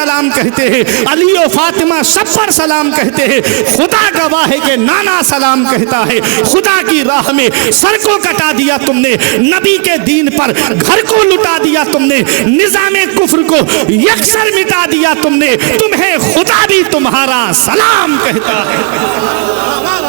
सलाम कहते हैं, अली और फातिमा सब पर सलाम कहते हैं। खुदा गवाह है कि नाना सलाम कहता है। खुदा की राह में सर को कटा दिया तुमने, नबी के दीन पर घर को लुटा दिया तुमने, निजामे कुफ्र को यकसर मिटा दिया तुमने। तुम्हें खुदा भी तुम्हारा सलाम कहता है,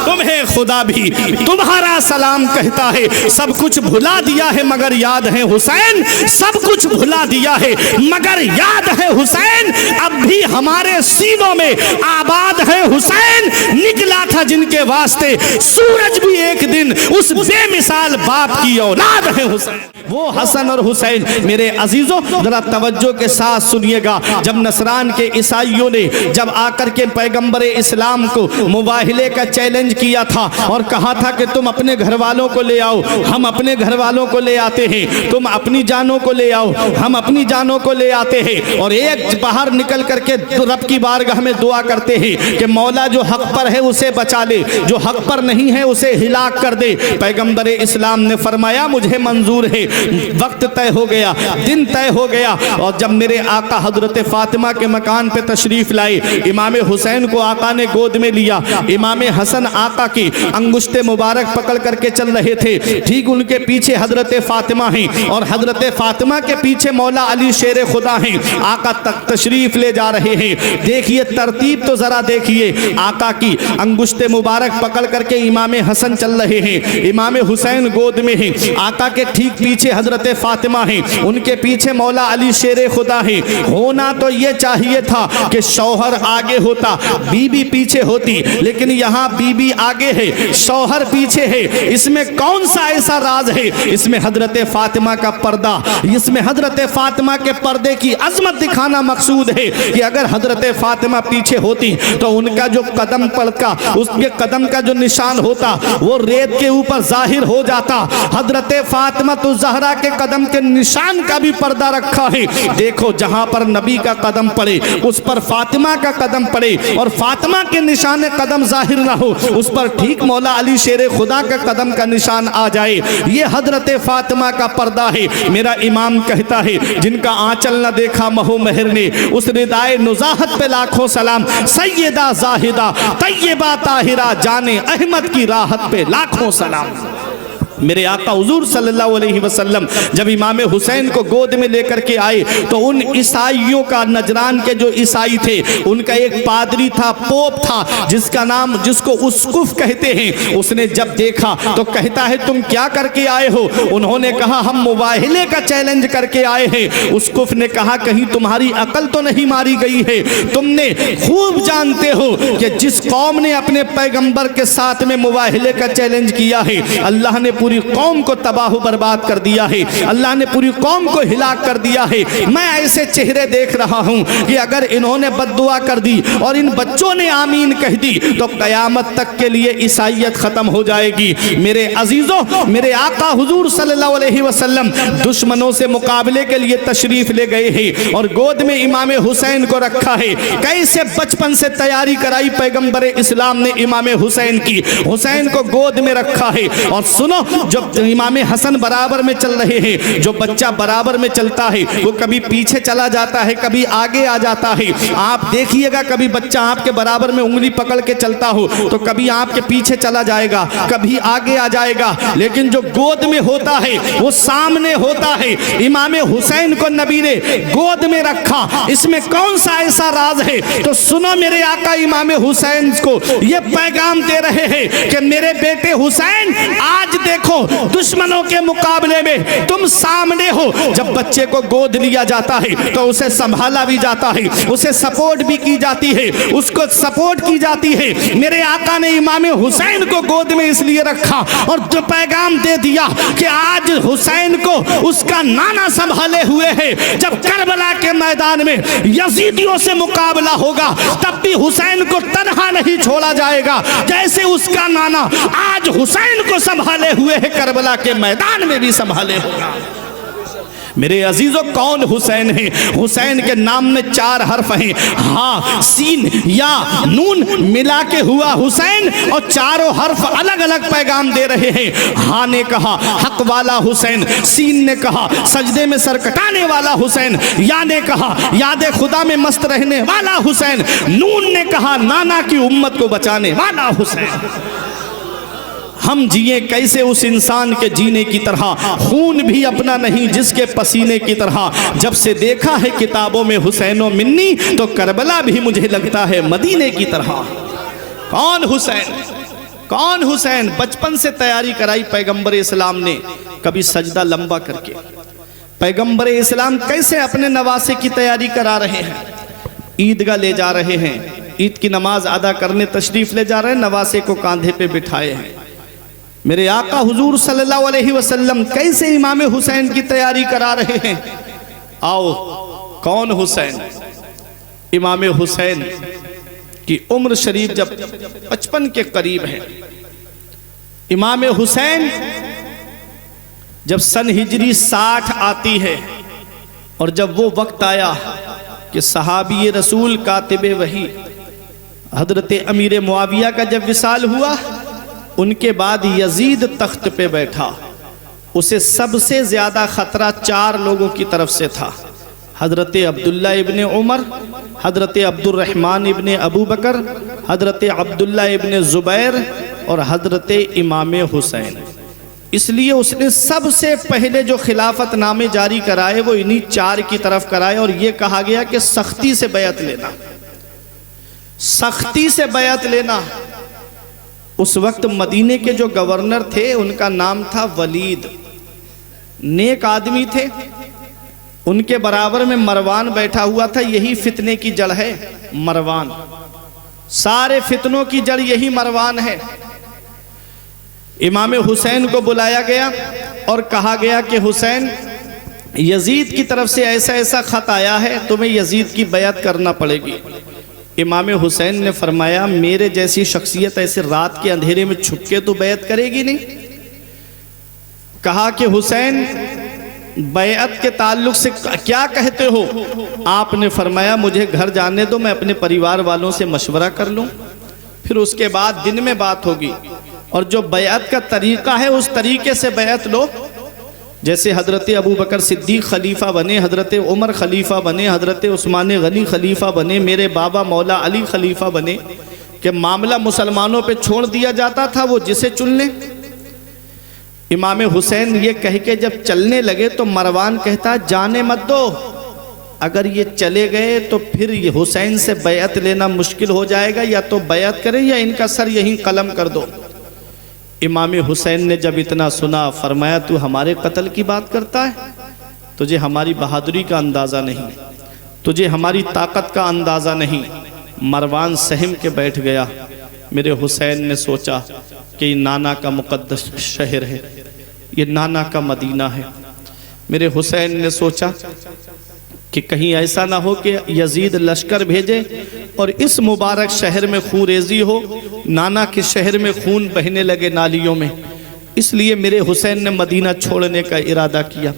तुम्हें खुदा भी तुम्हारा सलाम कहता है। सब कुछ भुला दिया है मगर याद है हुसैन, सब कुछ भुला दिया है मगर याद है हुसैन। अब भी हमारे सीनों में आबाद है हुसैन। निकला था जिनके वास्ते सूरज भी एक दिन, उस बेमिसाल बाप की औलाद है हुसैन। वो हसन और हुसैन। मेरे अजीजों जरा तवज्जो के साथ सुनिएगा। जब नसरान के ईसाइयों ने जब आकर के पैगंबर इस्लाम को मुबाहिले का चैलेंज किया था और कहा था कि तुम अपने घर वालों को ले आओ, हम अपने घर वालों को ले आते हैं, तुम अपनी जानों को ले आओ, हम अपनी जानों को ले आते हैं, और एक बाहर निकल करके रब की बारगाह में दुआ करते हैं कि मौला जो हक पर है उसे बचा ले, जो हक पर नहीं है उसे हिलाक कर दे। पैगंबर इस्लाम ने फरमाया मुझे मंजूर है। वक्त तय हो गया, दिन तय हो गया, और जब मेरे आका हजरत फातिमा के मकान पे तशरीफ लाए, इमाम हुसैन को आका ने गोद में लिया। इमाम हसन आका की अंगुश्ते मुबारक पकड़ करके चल रहे थे, ठीक उनके पीछे हजरत फातिमा हैं और हजरत फातिमा के पीछे मौला अली शेर खुदा हैं। आका तक तशरीफ ले जा रहे हैं। देखिए तरतीब तो जरा देखिए, आका की अंगुश्ते मुबारक पकड़ करके इमाम हसन चल रहे हैं, इमाम हुसैन गोद में हैं, आका के ठीक पीछे हजरत फातिमा हैं, उनके पीछे मौला अली शेर खुदा हैं। होना तो ये चाहिए था कि शौहर आगे होता, बीबी पीछे होती, लेकिन यहाँ बीबी आगे है, शौहर पीछे है। इसमें कौन सा ऐसा राज है? इसमें हजरत फातिमा का पर्दा, इसमें हजरत फातिमा के पर्दे की अजमत दिखाना मकसूद है कि अगर हजरत फातिमा पीछे होती तो उनका जो कदम पड़का, उसके कदम का जो निशान होता वो रेत के ऊपर जाहिर हो जाता। हजरत फातिमा तो जहरा के कदम के निशान का भी पर्दा रखा है। देखो जहां पर नबी का कदम पड़े उस पर फातिमा का कदम पड़े, और फातिमा के निशान कदम जाहिर ना हो उस पर ठीक मौला अली शेर खुदा का कदम का निशान आ जाए। ये हजरत फातिमा का पर्दा है। मेरा इमाम कहता है जिनका आंचल न देखा महो महर ने, उस रिदाए नुजाहत पे लाखों सलाम। सैयदा जाहिदा तैयबा ताहिरा जाने अहमद की राहत पे लाखों सलाम। मेरे आका हुजूर सल्लल्लाहु अलैहि वसल्लम जब इमाम हुसैन को गोद में लेकर के आए तो उन ईसाइयों का, नजरान के जो ईसाई थे, उनका एक पादरी था, पोप था, जिसका नाम, जिसको उस्कुफ कहते हैं। उसने जब देखा तो कहता है तुम क्या करके आए हो? उन्होंने कहा हम मुबाहिले का चैलेंज करके आए हैं। उस्कुफ ने कहा कहीं तुम्हारी अकल तो नहीं मारी गई है? तुमने खूब जानते हो कि जिस कौम ने अपने पैगंबर के साथ में मुबाहिले का चैलेंज किया है, अल्लाह ने पूरी कौम को तबाह बर्बाद कर दिया है, अल्लाह ने पूरी कौम को हिलाक कर दिया है। मैं ऐसे चेहरे देख रहा हूं कि अगर इन्होंने बद्दुआ कर दी और इन बच्चों ने आमीन कह दी तो कयामत तक के लिए ईसाइयत खत्म हो जाएगी। मेरे अजीजों, मेरे आका हुजूर सल्लल्लाहु अलैहि वसल्लम दुश्मनों से मुकाबले के लिए तशरीफ ले गए हैं और गोद में इमाम हुसैन को रखा है। कैसे बचपन से तैयारी कराई पैगंबर इस्लाम ने इमाम हुसैन की, हुसैन को गोद में रखा है। और सुनो, जब इमाम हसन बराबर में चल रहे हैं, जो बच्चा बराबर में चलता है वो कभी पीछे चला जाता है, कभी आगे आ जाता है। आप देखिएगा कभी बच्चा आपके बराबर में उंगली पकड़ के चलता हो तो कभी आपके पीछे चला जाएगा, कभी आगे आ जाएगा, लेकिन जो गोद में होता है वो सामने होता है। इमाम हुसैन को नबी ने गोद में रखा, इसमें कौन सा ऐसा राज है? तो सुनो, मेरे आका इमाम हुसैन को ये पैगाम दे रहे हैं कि मेरे बेटे हुसैन, आज देखो दुश्मनों के मुकाबले में तुम सामने हो। जब बच्चे को गोद लिया जाता है तो उसे संभाला भी जाता है, उसे सपोर्ट भी की जाती है, उसको सपोर्ट की जाती है। मेरे आका ने इमाम हुसैन को गोद में इसलिए रखा और जो पैगाम दे दिया कि आज हुसैन को उसका नाना संभाले हुए है। जब करबला के मैदान में यजीदियों से मुकाबला होगा तब भी हुसैन को तन्हा नहीं छोड़ा जाएगा, जैसे उसका नाना आज हुसैन को संभाले हुए है, करबला के मैदान में भी संभाले होगा। मेरे अजीजों, कौन हुसैन है? हुसैन के नाम में 4 हर्फ हैं, हा, सीन, या, नून मिला के हुआ हुसैन, और चारों हर्फ अलग अलग पैगाम दे रहे हैं। हा ने कहा हक वाला हुसैन, सीन ने कहा सजदे में सर कटाने वाला हुसैन, या ने कहा याद खुदा में मस्त रहने वाला हुसैन, नून ने कहा नाना की उम्मत को बचाने वाला हुसैन। हम जिए कैसे उस इंसान के जीने की तरह, खून भी अपना नहीं जिसके पसीने की तरह। जब से देखा है किताबों में हुसैनो मिन्नी, तो करबला भी मुझे लगता है मदीने की तरह। कौन हुसैन? कौन हुसैन? बचपन से तैयारी कराई पैगंबर इस्लाम ने, कभी सजदा लंबा करके। पैगंबर इस्लाम कैसे अपने नवासे की तैयारी करा रहे हैं? ईदगाह ले जा रहे हैं, ईद की नमाज अदा करने तशरीफ ले जा रहे हैं, नवासे को कांधे पे बिठाए हैं। मेरे आका हुजूर सल्लल्लाहु अलैहि वसल्लम कैसे इमाम हुसैन की तैयारी करा रहे हैं? आओ, कौन हुसैन? इमाम हुसैन की उम्र शरीफ जब 55 के करीब है, इमाम हुसैन जब सन हिजरी 60 आती है, और जब वो वक्त आया कि सहाबी रसूल कातिबे वही हजरत अमीर मुआविया का जब विसाल हुआ, उनके बाद यजीद तख्त पे बैठा, उसे सबसे ज्यादा खतरा 4 लोगों की तरफ से था। हजरत अब्दुल्ला इब्ने उमर, हजरत अब्दुर्रहमान इब्ने अबू बकर, हजरत अब्दुल्ला इब्ने जुबैर और हजरत इमाम हुसैन। इसलिए उसने सबसे पहले जो खिलाफत नामे जारी कराए वो इन्हीं 4 की तरफ कराए, और ये कहा गया कि सख्ती से बैत लेना, सख्ती से बैत लेना। उस वक्त मदीने के जो गवर्नर थे उनका नाम था वलीद, नेक आदमी थे। उनके बराबर में मरवान बैठा हुआ था, यही फितने की जड़ है मरवान, सारे फितनों की जड़ यही मरवान है। इमाम हुसैन को बुलाया गया और कहा गया कि हुसैन, यजीद की तरफ से ऐसा ऐसा खत आया है, तुम्हें यजीद की बैत करना पड़ेगी। इमाम हुसैन ने फरमाया, मेरे जैसी शख्सियत ऐसे रात के अंधेरे में छुप के तो बैत करेगी नहीं। कहा कि हुसैन, बैत के ताल्लुक से क्या कहते हो? आपने फरमाया, मुझे घर जाने दो, मैं अपने परिवार वालों से मशवरा कर लूं, फिर उसके बाद दिन में बात होगी। और जो बैत का तरीका है उस तरीके से बैत लो, जैसे हजरत अबू बकर सिद्दीक खलीफा बने, हजरत उमर खलीफा बने, हजरत उस्मान गनी खलीफा बने, मेरे बाबा मौला अली खलीफा बने, कि मामला मुसलमानों पे छोड़ दिया जाता था, वो जिसे चुन ले। इमाम हुसैन ये कह के जब चलने लगे तो मरवान कहता, जाने मत दो, अगर ये चले गए तो फिर ये हुसैन से बैत लेना मुश्किल हो जाएगा, या तो बैत करें या इनका सर यहीं कलम कर दो। इमाम हुसैन ने जब इतना सुना, फरमाया, तू हमारे कत्ल की बात करता है? तुझे हमारी बहादुरी का अंदाज़ा नहीं, तुझे हमारी ताकत का अंदाज़ा नहीं। मरवान सहम के बैठ गया। मेरे हुसैन ने सोचा कि ये नाना का मुक़द्दस शहर है, ये नाना का मदीना है। मेरे हुसैन ने सोचा कि कहीं ऐसा ना हो कि यजीद लश्कर भेजे और इस मुबारक शहर में खूरेजी हो, नाना के शहर में खून बहने लगे नालियों में। इसलिए मेरे हुसैन ने मदीना छोड़ने का इरादा किया,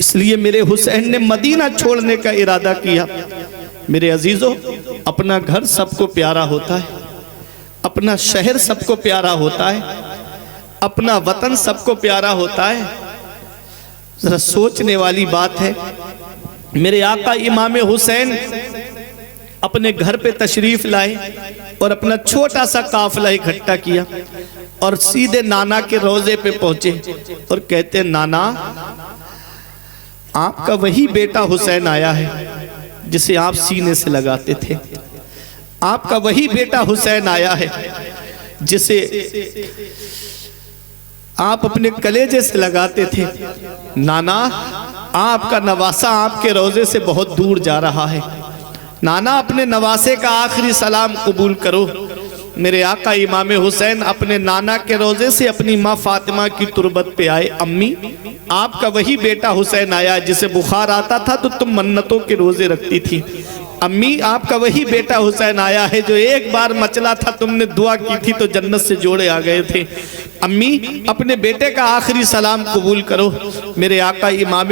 इसलिए मेरे हुसैन ने मदीना छोड़ने का इरादा किया। मेरे अजीज़ों, अपना घर सबको प्यारा होता है, अपना शहर सबको प्यारा होता है, अपना वतन सबको प्यारा होता है। जरा सोचने वाली बात है, मेरे आका इमाम हुसैन अपने घर पे तशरीफ लाए और अपना छोटा सा काफिला इकट्ठा किया और सीधे नाना के रोजे पे पहुंचे और कहते, नाना, आपका वही बेटा हुसैन आया है जिसे आप सीने से लगाते थे, आपका वही बेटा हुसैन आया है जिसे आप अपने कलेजे से लगाते थे। नाना, आपका नवासा आपके रोजे से बहुत दूर जा रहा है, नाना अपने नवासे का आखिरी सलाम कबूल करो। मेरे आका इमाम हुसैन अपने नाना के रोजे से अपनी माँ फातिमा की तुरबत पे आए, अम्मी, आपका वही बेटा हुसैन आया जिसे बुखार आता था तो तुम मन्नतों के रोजे रखती थी। अम्मी, आपका वही बेटा हुसैन आया है जो एक बार मचला था, तुमने दुआ की थी तो जन्नत से जोड़े आ गए थे। अम्मी अपने बेटे का आखिरी सलाम कबूल करो। मेरे आका इमाम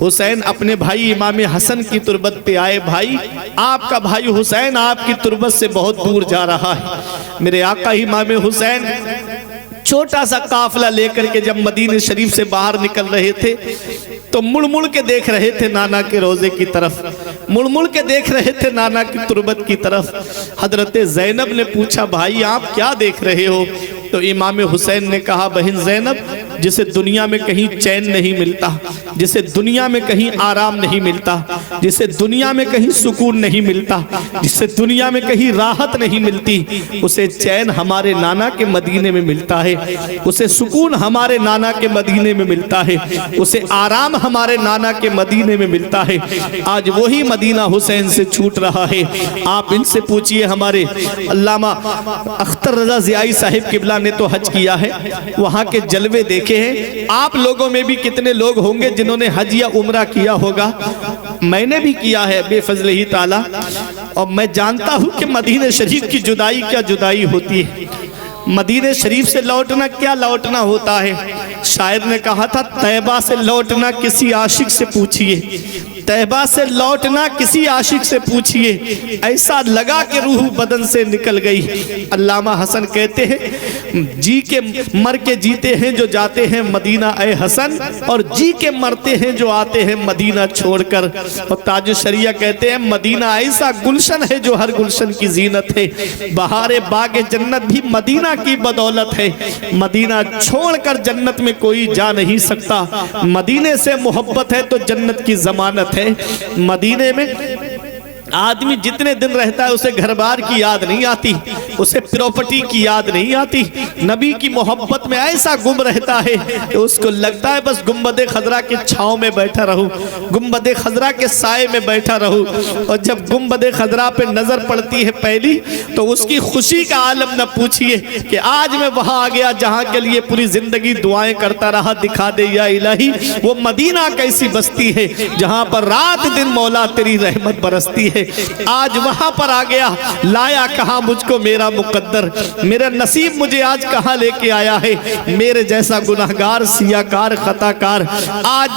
हुसैन अपने भाई इमाम हसन की तुरबत पे आए। भाई आपका भाई हुसैन आपकी तुरबत से बहुत दूर जा रहा है। मेरे आका इमाम हुसैन छोटा सा काफिला लेकर के जब मदीने शरीफ से बाहर निकल रहे थे तो मुड़ मुड़ के देख रहे थे नाना के रोजे की तरफ, मुड़ मुड़ के देख रहे थे नाना की तुरबत की तरफ। हजरत ज़ैनब ने पूछा भाई आप क्या देख रहे हो? तो इमाम हुसैन ने कहा बहन ज़ैनब, जिसे दुनिया में कहीं चैन नहीं मिलता, जिसे दुनिया में कहीं आराम नहीं मिलता, जिसे दुनिया में कहीं सुकून नहीं मिलता, जिसे दुनिया में कहीं राहत नहीं मिलती, उसे चैन हमारे नाना के मदीने में मिलता है, उसे सुकून हमारे नाना के मदीने में मिलता है, उसे आराम हमारे नाना के मदीने में मिलता है। आज वही मदीना हुसैन से छूट रहा है। आप इनसे पूछिए, हमारे अल्लामा अख्तर रजा ज़ियाई साहिब किबला ने तो हज किया है, वहाँ के जलवे देखे हैं। आप लोगों में भी कितने लोग होंगे जिन्होंने हज या उम्रा किया होगा? मैंने भी किया है बेफजल ही ताला, और मैं जानता हूँ कि मदीने शरीफ की जुदाई क्या जुदाई होती है, मदीने शरीफ से लौटना क्या लौटना होता है। शायर ने कहा था तैबा से लौटना किसी आशिक से पूछिए, तैबा से लौटना किसी आशिक से पूछिए, ऐसा लगा कि रूह बदन से निकल गई। अल्लामा हसन कहते हैं जी के मर के जीते हैं जो जाते हैं मदीना ए हसन, और जी के मरते हैं जो आते हैं मदीना छोड़कर। और ताज शरिया कहते हैं मदीना ऐसा गुलशन है जो हर गुलशन की जीनत है, बहारे बाग जन्नत भी मदीना की बदौलत है, मदीना छोड़कर जन्नत में कोई जा नहीं सकता, मदीने से मोहब्बत है तो जन्नत की जमानत है। मदीने में आदमी जितने दिन रहता है उसे घर बार की याद नहीं आती, उसे प्रॉपर्टी की याद नहीं आती। नबी की मोहब्बत में ऐसा गुम रहता है कि उसको लगता है बस गुंबद खजरा के छांव में बैठा रहूं, गुंबद खजरा के साए में बैठा रहूं। और जब गुंबद खजरा पे नजर पड़ती है पहली, तो उसकी खुशी का आलम न पूछिए कि आज मैं वहां आ गया जहां के लिए पूरी जिंदगी दुआएं करता रहा, दिखा दे या इलाही वो मदीना कैसी बस्ती है जहां पर रात दिन मौला तेरी रहमत बरसती है। आज वहां पर आ गया, लाया कहां मुझको मेरा मुकद्दर, मेरा नसीब मुझे आज कहां लेके आया है, मेरे जैसा गुनाहगार सियाकार खताकार आज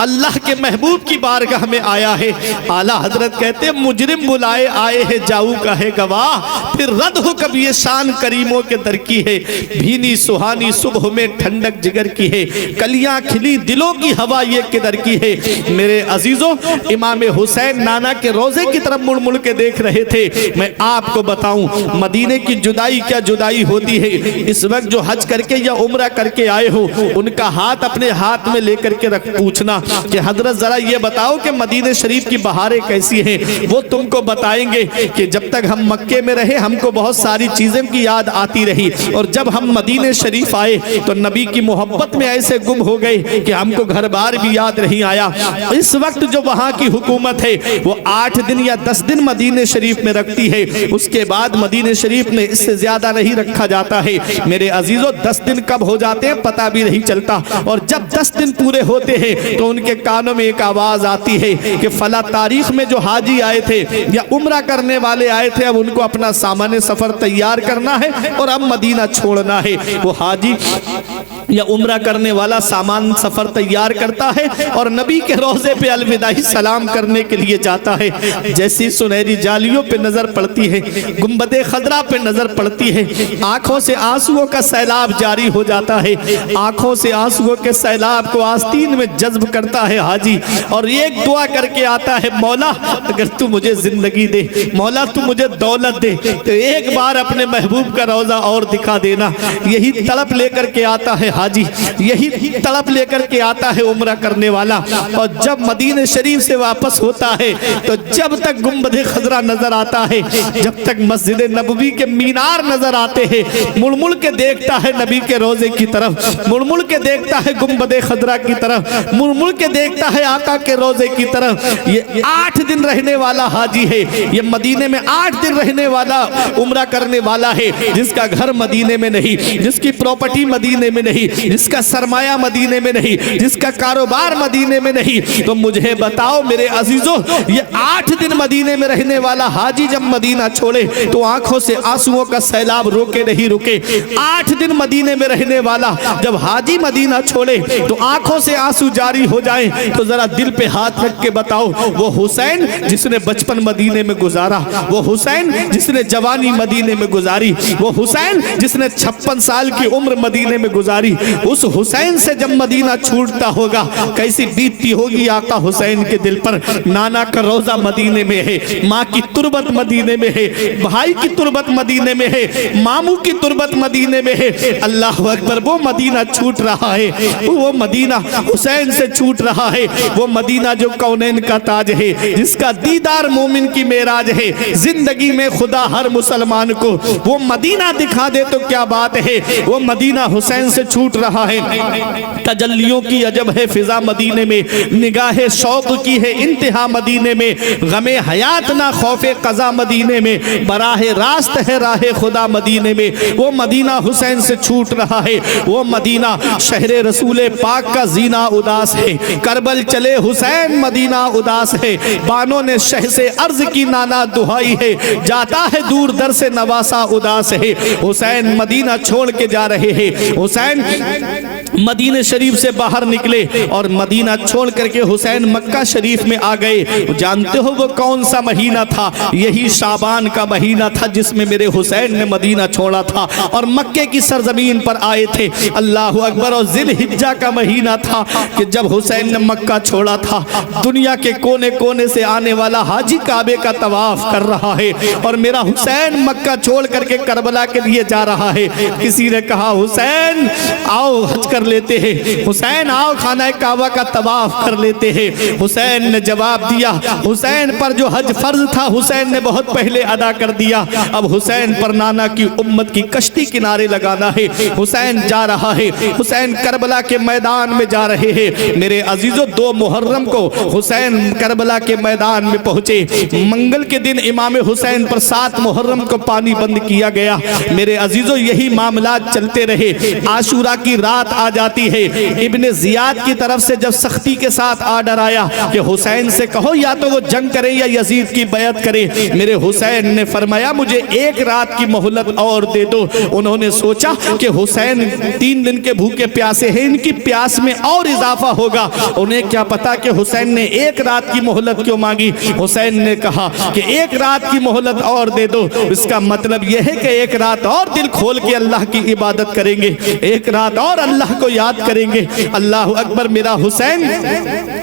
अल्लाह के महबूब की बारगाह में आया है। आला हजरत कहते मुजरिम बुलाए आए हैं जाऊ का है गवाह, फिर रद हो कभी ये शान करीमों के दर की है, भीनी सुहानी सुबह में ठंडक जिगर की है, कलियां खिली दिलों की हवा ये किधर की है। मेरे अजीजों, इमाम हुसैन नाना के रोजे की तरफ मुड़ मुड़ के देख रहे थे। मैं आपको बताऊं मदीने की जुदाई क्या जुदाई होती है। इस वक्त जो हज करके या उम्रा करके आए हो, उनका हाथ अपने हाथ में लेकर के रख पूछना कि हजरत जरा ये बताओ कि मदीने शरीफ की बहारें कैसी हैं। वो तुमको बताएंगे कि जब तक हम मक्के में रहे हमको बहुत सारी चीजें की याद आती रही, और जब हम मदीने शरीफ आए तो नबी की मोहब्बत में ऐसे गुम हो गए कि हमको घर बार भी याद नहीं आया। इस वक्त जो वहां की हुकूमत है वो 8 दिन या 10 दिन मदीने शरीफ में रखती है, उसके बाद मदीने शरीफ में इससे ज्यादा नहीं रखा जाता है। मेरे अजीजों, 10 दिन कब हो जाते हैं पता भी नहीं चलता, और जब 10 दिन पूरे होते हैं तो उनके कानों में एक आवाज आती है कि फला तारीख में जो हाजी आए थे या उम्रा करने वाले आए थे, अब उनको अपना सामान्य सफर तैयार करना है और अब मदीना छोड़ना है। वो हाजी या उम्रा करने वाला सामान सफर तैयार करता है और नबी के रोजे पे अलविदाई सलाम करने के लिए जाता है। जैसी सुनहरी जालियों पे नजर पड़ती है, गुंबदे खजरा पे नजर पड़ती है, आंखों से आंसुओं का सैलाब जारी हो जाता है। आंखों से आंसुओं के सैलाब को आस्तीन में जज्ब करता है हाजी, और एक दुआ करके आता है, मौला अगर तू मुझे जिंदगी दे, मौला तू मुझे दौलत दे, तो एक बार अपने महबूब का रोजा और दिखा देना। यही तड़प लेकर के आता है हाजी, यही तड़प लेकर के आता है उम्रा करने वाला। और जब मदीने शरीफ से वापस होता है तो जब तक गुंबद खजरा नजर आता है, जब तक मस्जिद नबवी के मीनार नजर आते हैं, मुड़ मुड़ के देखता है नबी के रोजे की तरफ, मुड़ मुड़ के देखता है गुंबद खजरा की तरफ, मुड़ मुड़ के देखता है आका के रोजे की तरफ। ये 8 दिन रहने वाला हाजी है, ये मदीने में 8 दिन रहने वाला उम्रा करने वाला है, जिसका घर मदीने में नहीं, जिसकी प्रॉपर्टी मदीने में नहीं, नहीं, जिसका सरमाया मदीने में नहीं, जिसका कारोबार मदीने में नहीं, तो मुझे बताओ मेरे अजीजों, ये 8 दिन मदीने में रहने वाला हाजी जब मदीना छोड़े तो आंखों से आंसुओं का सैलाब रोके नहीं रुके। 8 दिन मदीने में रहने वाला जब हाजी मदीना छोड़े तो आंखों से आंसू जारी हो जाए, तो जरा दिल पे हाथ रख के बताओ, वो हुसैन जिसने बचपन मदीने में गुजारा, वो हुसैन जिसने जवानी मदीने में गुजारी, वो हुसैन जिसने 56 साल की उम्र मदीने में गुजारी, उस हुसैन से जब मदीना छूटता होगा कैसी बीतती होगी आका हुसैन के दिल पर। नाना का रोजा मदीने में है, माँ की तुरबत मदीने में है, भाई की तुरबत मदीने में है, मामू की तुरबत मदीने में है। अल्लाह अकबर, वो मदीना छूट रहा है, वो मदीना हुसैन से छूट रहा है, वो मदीना जो कौनैन का ताज है, जिसका दीदार मोमिन की मेराज है। जिंदगी में खुदा हर मुसलमान को वो मदीना दिखा दे तो क्या बात है, वो मदीना हुसैन से छूट रहा है। तजल्लियों की अजब है फिजा मदीने में, निगाहे शौक की है इंतहा मदीने में, गमे हयात ना खौफे कज़ा मदीने में, बराहे रास्त है राहे खुदा मदीने में। वो मदीना हुसैन से छूट रहा है, वो मदीना शहरे रसूले पाक का जीना उदास है। करबल चले हुसैन मदीना उदास है, बानों ने शह से अर्ज की नाना दुहाई है, जाता है दूर दर से नवासा उदास है। हुसैन मदीना छोड़ के जा रहे हैं, हुसैन मदीने शरीफ से बाहर निकले और मदीना छोड़ करके हुसैन मक्का शरीफ में आ गए। जानते हो वो कौन सा महीना था? यही शाबान का महीना था जिसमें मेरे हुसैन ने मदीना छोड़ा था और मक्के की सरजमीन पर आए थे। अल्लाह अकबर। और जिलहिज्जा का महीना था कि जब हुसैन ने मक्का छोड़ा था। दुनिया के कोने कोने से आने वाला हाजी काबे का तवाफ कर रहा है और मेरा हुसैन मक्का छोड़ करके करबला के लिए जा रहा है। किसी ने कहा हुसैन आओ हज कर लेते हैं, हुसैन आओ खाना काबा का तवाफ कर लेते हैं। हुसैन ने जवाब दिया, हुसैन पर जो हज फर्ज था हुसैन ने बहुत पहले अदा कर दिया, अब हुसैन पर नाना की उम्मत की कश्ती किनारे लगाना है। हुसैन जा रहा है, हुसैन करबला के मैदान में जा रहे हैं। मेरे अजीजों 2 मुहर्रम को हुसैन करबला के मैदान में पहुंचे। मंगल के दिन इमाम हुसैन पर 7 मुहर्रम को पानी बंद किया गया। मेरे अजीजों यही मामला चलते रहे। आशूरा की रात आ जाती है। इब्ने जियाद की तरफ से जब सख्ती के साथ आर्डर आया कि हुसैन से कहो या तो वो जंग करे या यजीद की बैत करे, मेरे हुसैन ने फरमाया मुझे 1 रात की मोहलत और दे दो। उन्होंने सोचा कि हुसैन 3 दिन के भूखे प्यासे हैं, इनकी प्यास में और इजाफा होगा। उन्हें क्या पता कि हुसैन ने 1 रात की मोहलत क्यों मांगी। हुसैन ने कहा कि 1 रात की मोहलत और दे दो। इसका मतलब यह है कि 1 रात और दिल खोल के अल्लाह की इबादत करेंगे, 1 रात और अल्लाह को याद करेंगे। अल्लाह अकबर। मेरा हुसैन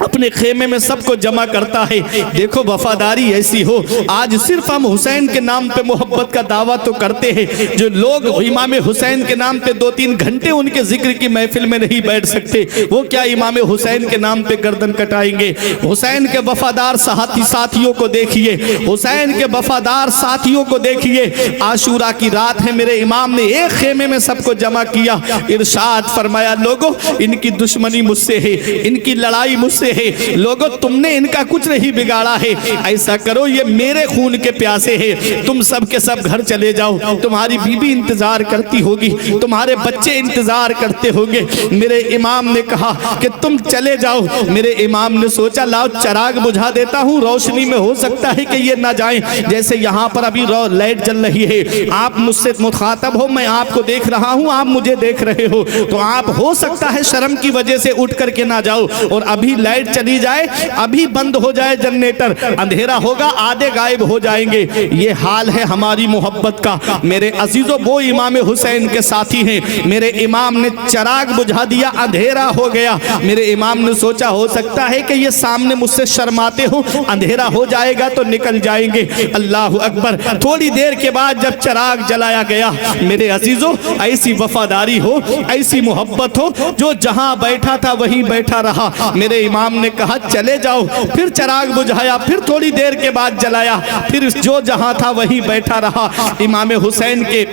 अपने खेमे में सबको जमा करता है। देखो वफादारी ऐसी हो। आज सिर्फ हम हुसैन के नाम पे मोहब्बत का दावा तो करते हैं, जो लोग इमाम हुसैन के नाम पे 2-3 घंटे उनके जिक्र की महफिल में नहीं बैठ सकते, वो क्या इमाम हुसैन के नाम पे गर्दन कटाएंगे। हुसैन के वफादार साथियों को देखिए, हुसैन के वफादार साथियों को देखिए। आशूरा की रात है, मेरे इमाम ने एक खेमे में सबको जमा किया। इरशाद फरमाया लोगों इनकी दुश्मनी मुझसे है, इनकी लड़ाई मुझसे है, लोगों तुमने इनका कुछ नहीं बिगाड़ा है। ऐसा करो ये मेरे खून के प्यासे हैं, तुम सब के सब घर चले जाओ। तुम्हारी बीबी इंतजार करती होगी, तुम्हारे बच्चे इंतजार करते होंगे। मेरे इमाम ने कहा कि तुम चले जाओ। मेरे इमाम ने सोचा लाओ चिराग बुझा देता हूँ, रोशनी में हो सकता है कि ये ना जाए। जैसे यहाँ पर अभी लाइट जल रही है, आप मुझसे मुखातब हो, मैं आपको देख रहा हूँ, आप मुझे देख रहे हो, तो आप हो सकता है शर्म की वजह से उठ करके ना जाओ और अभी लाइट चली जाए, अभी बंद हो जाए जनरेटर, अंधेरा होगा, आधे गायब हो जाएंगे। ये हाल है हमारी मोहब्बत का। मेरे अजीजों वो इमाम हुसैन के साथी हैं। मेरे इमाम ने चिराग बुझा दिया, अंधेरा हो गया। मेरे इमाम ने सोचा हो सकता है कि ये सामने मुझसे शर्माते हो, अंधेरा हो जाएगा तो निकल जाएंगे। अल्लाह अकबर। थोड़ी देर के बाद जब चिराग जलाया गया, मेरे अजीजों ऐसी वफादारी हो, ऐसी मोहब्बत हो, जो जहां बैठा था वहीं बैठा रहा। मेरे इमाम इमाम ने कहा चले जाओ। फिर चिराग बुझाया, फिर थोड़ी देर के बाद जलाया, फिर जो जहां था वहीं बैठा रहा। इमाम हुसैन के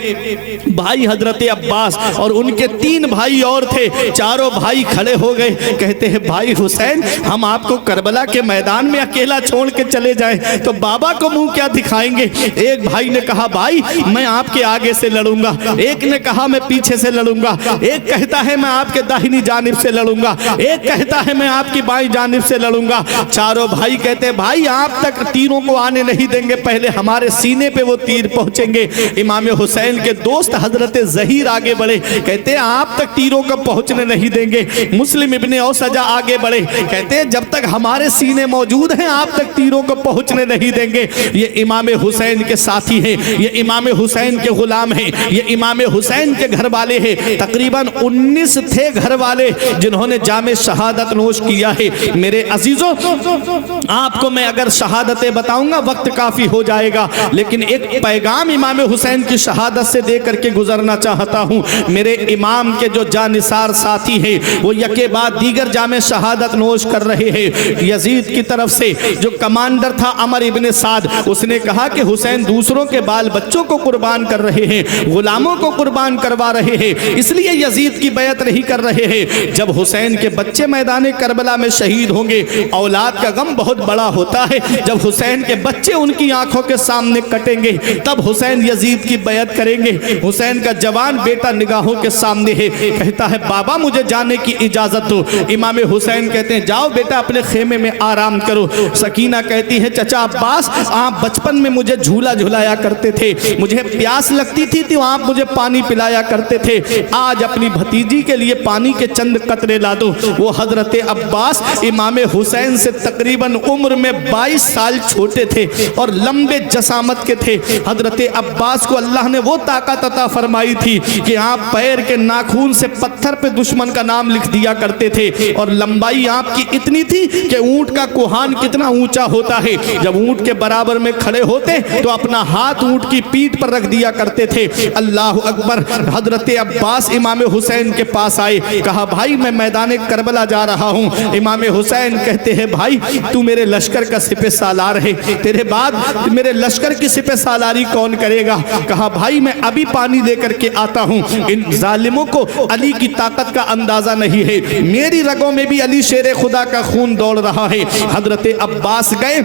भाई हजरत अब्बास और उनके 3 भाई और थे, चारों भाई खड़े हो गए। कहते हैं भाई हुसैन, हम आपको करबला के मैदान में अकेला छोड़ के चले जाएं तो बाबा को मुंह क्या दिखाएंगे। एक भाई ने कहा भाई मैं आपके आगे से लड़ूंगा, एक ने कहा मैं पीछे से लड़ूंगा, एक कहता है मैं आपके दाहिनी जानिब से लड़ूंगा, एक कहता है मैं आपकी बाईं जानिब से लड़ूंगा। चारों भाई कहते हैं भाई आप तक तीरों को आने नहीं देंगे, पहले हमारे सीने पे वो तीर पहुंचेंगे। इमाम हुसैन के दोस्त हजरत जहीर आगे बढ़े, कहते हैं आप तक तीरों को पहुंचने नहीं देंगे। मुस्लिम इब्ने औसजा आगे बढ़े, कहते हैं जब तक हमारे सीने मौजूद हैं आप तक तीरों को पहुंचने नहीं देंगे। ये इमाम हुसैन के साथी हैं, ये इमाम हुसैन के गुलाम हैं, ये इमाम हुसैन के घर वाले हैं। तकरीबन 19 थे घर वाले जिन्होंने जामे शहादत नोश किया है। मेरे अजीजों, आपको मैं अगर शहादतें बताऊंगा वक्त काफी हो जाएगा, लेकिन एक पैगाम इमाम हुसैन की शहादत से दे करके गुजरना चाहता हूं। मेरे इमाम के जो जानिसार साथी हैं वो यके बाद दीगर जामे शहादत नोश कर रहे हैं। यजीद की तरफ से जो कमांडर था अमर इब्ने साद, उसने कहा कि हुसैन दूसरों के बाल बच्चों को कुर्बान कर रहे हैं, गुलामों को कुर्बान करवा रहे हैं, इसलिए यजीद की बैत नहीं कर रहे हैं। जब हुसैन के बच्चे मैदान करबला में शहीद होंगे, औलाद का गम बहुत बड़ा होता है। जब हुसैन के बच्चे उनकी आंखों के सामने कटेंगे तब हुसैन यजीद की बैत करेंगे। हुसैन का जवान बेटा निगाहों के सामने है, कहता है बाबा मुझे जाने की इजाजत दो। इमाम हुसैन कहते हैं जाओ बेटा अपने खेमे में आराम करो। सकीना कहती है चचा अब्बास आप बचपन में मुझे झूला झुलाया करते थे, मुझे प्यास लगती थी तो आप मुझे पानी पिलाया करते थे, आज अपनी भतीजी के लिए पानी के चंद कतरे ला दो। वो हजरत अब्बास इमाम हुसैन से तकरीबन उम्र में 22 साल छोटे थे और लंबे जसामत के थे। हजरत अब्बास को अल्लाह ने वो ताकत अता फरमाई थी कि आप पैर के नाखून से पत्थर पे दुश्मन का नाम लिख दिया करते थे, और लंबाई आपकी इतनी थी कि ऊंट का कुहान कितना ऊंचा होता है, जब ऊंट के बराबर में खड़े होते तो अपना हाथ ऊंट की पीठ पर रख दिया करते थे। अल्लाह अकबर। हजरत अब्बास इमाम हुसैन के पास आए, कहा भाई मैं मैदान करबला जा रहा हूं। इमाम हुसैन कहते हैं भाई तू मेरे लश्कर का सिपह सालार है, तेरे बाद मेरे लश्कर की सिपह सालारी कौन करेगा। कहा भाई मैं अभी पानी लेकर के आता हूं, इन जालिमों को अली की ताकत का अंदाजा नहीं है, मेरी रगों में भी अली शेर खुदा का खून दौड़ रहा है। हजरत अब्बास गए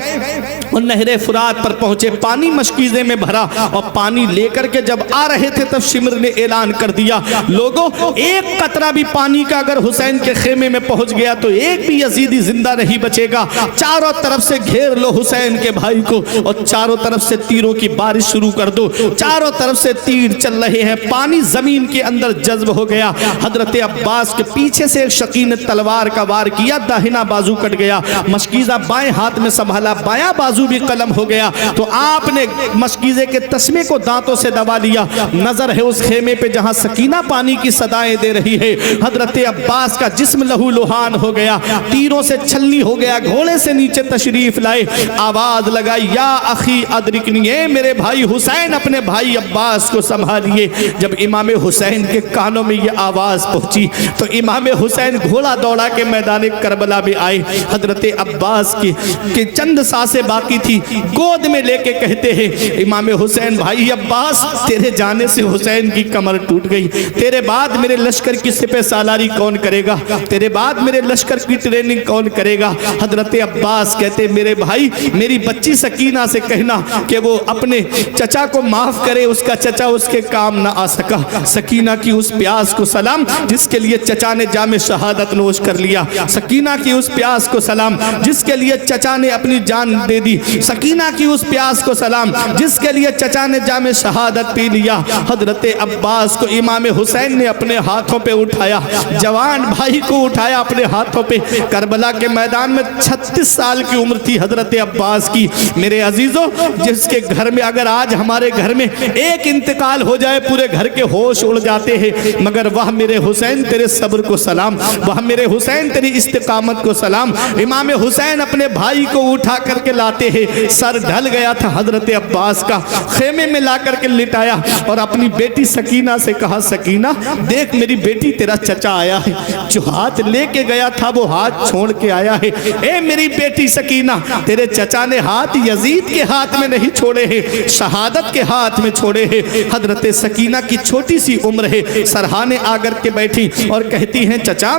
और नहरे फुरात पर पहुंचे, पानी मशकीजे में भरा और पानी लेकर के जब आ रहे थे तब शिमर ने ऐलान कर दिया लोगों एक कतरा भी पानी का अगर हुसैन के खेमे में पहुंच गया तो एक भी यजीदी जिंदा नहीं बचेगा। चारों तरफ से घेर लो हुसैन के भाई को और चारों तरफ से तीरों की बारिश शुरू कर दो। चारों तरफ से तीर चल रहे हैं, पानी जमीन के अंदर जज्ब हो गया। हजरत अब्बास के पीछे से एक शकी ने तलवार का वार किया, दाहिना बाजू कट गया, मशकीजा बाएं हाथ में संभाला, बायां बाजू भी कलम हो गया। तो आपने मशकीजे के तस्मे को दांतों से दबा लिया। नजर है उस खेमे पे जहां सकीना पानी की सदाएं दे रही है। हजरत अब्बास का जिस्म लहू लुहान हो गया, तीरों से छलनी हो गया, घोड़े से नीचे तशरीफ लाए, आवाज लगाई या अखी अदरिकनी, मेरे भाई हुसैन अपने भाई अब्बास को संभालिए। जब इमाम हुसैन के कानों में ये आवाज पहुंची तो इमाम हुसैन घोड़ा दौड़ा के मैदान करबला में आए। हजरत अब्बास की चंद सांसें बाकी थी, गोद में लेके कहते हैं इमाम हुसैन भाई अब्बास तेरे जाने से हुसैन की कमर टूट गई, तेरे बाद मेरे लश्कर की सिपह सालारी कौन करेगा, तेरे बाद मेरे लश्कर की ट्रेनिंग कौन करेगा। हजरत अब्बास कहते मेरे भाई मेरी बच्ची सकीना से कहना कि वो अपने चचा को माफ करे, उसका चचा उसके काम ना आ सका। सकीना की उस प्यास को सलाम जिसके लिए चचा ने जामे शहादत नोश कर लिया, सकीना की उस प्यास को सलाम जिसके लिए चचा ने अपनी जान दे दी, सकीना की उस प्यास को सलाम जिसके लिए चचा ने जामे शहादत पी लिया। हजरत अब्बास को इमाम हुसैन ने अपने हाथों पे उठाया, जवान भाई को उठाया अपने हाथों पे। करबला के मैदान में 36 साल की उम्र थी हजरत अब्बास की। मेरे अजीजों, जिसके घर में अगर आज हमारे घर में एक इंतकाल हो जाए पूरे घर के होश उड़ जाते हैं, मगर वह मेरे हुसैन तेरे सब्र को सलाम, वह मेरे हुसैन तेरी इस्तिकामत को सलाम। इमाम हुसैन अपने भाई को उठा करके लाते हैं, सर ढल गया था हजरत अब्बास का, खेमे में ला करके लिटाया और अपनी बेटी सकीना से कहा सकीना देख मेरी बेटी तेरा चचा आया है, जो हाथ लेके गया था वो हाथ हाथ छोड़ के आया है। ए मेरी बेटी सकीना, तेरे चचा ने हाथ यजीद के हाथ में नहीं छोड़े हैं, शहादत के हाथ में छोड़े हैं। हजरत सकीना की छोटी सी उम्र है, सरहाने आकर के बैठी और कहती हैं चचा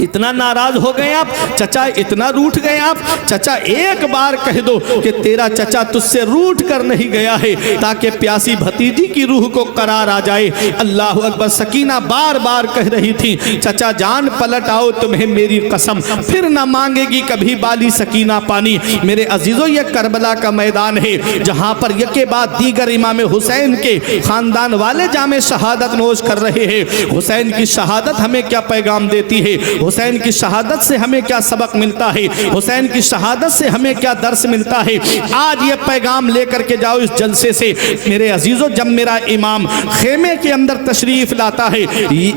इतना नाराज हो गए आप, चचा इतना रूठ गए आप, चचा एक बार कह दो कि तेरा चचा तुझसे रूठ कर नहीं गया है, ताकि प्यासी भतीजी की रूह को करार आ जाए। अल्लाह अकबर। सकीना बार बार कह रही थी चचा जान पलट आओ, तुम्हें मेरी कसम फिर न मांगेगी कभी बाली सकीना पानी। मेरे अजीजों, ये करबला का मैदान है जहां पर यके बाद दीगर इमाम हुसैन के खानदान वाले जामे शहादत नोश कर रहे हैं। हुसैन की शहादत हमें क्या पैगाम देती है, हुसैन की शहादत से हमें क्या सबक मिलता है, हुसैन की शहादत से हमें क्या दर्स मिलता है। आज ये पैगाम लेकर के जाओ इस जलसे से। मेरे अजीजों, जब मेरा इमाम खेमे के अंदर तशरीफ लाता है,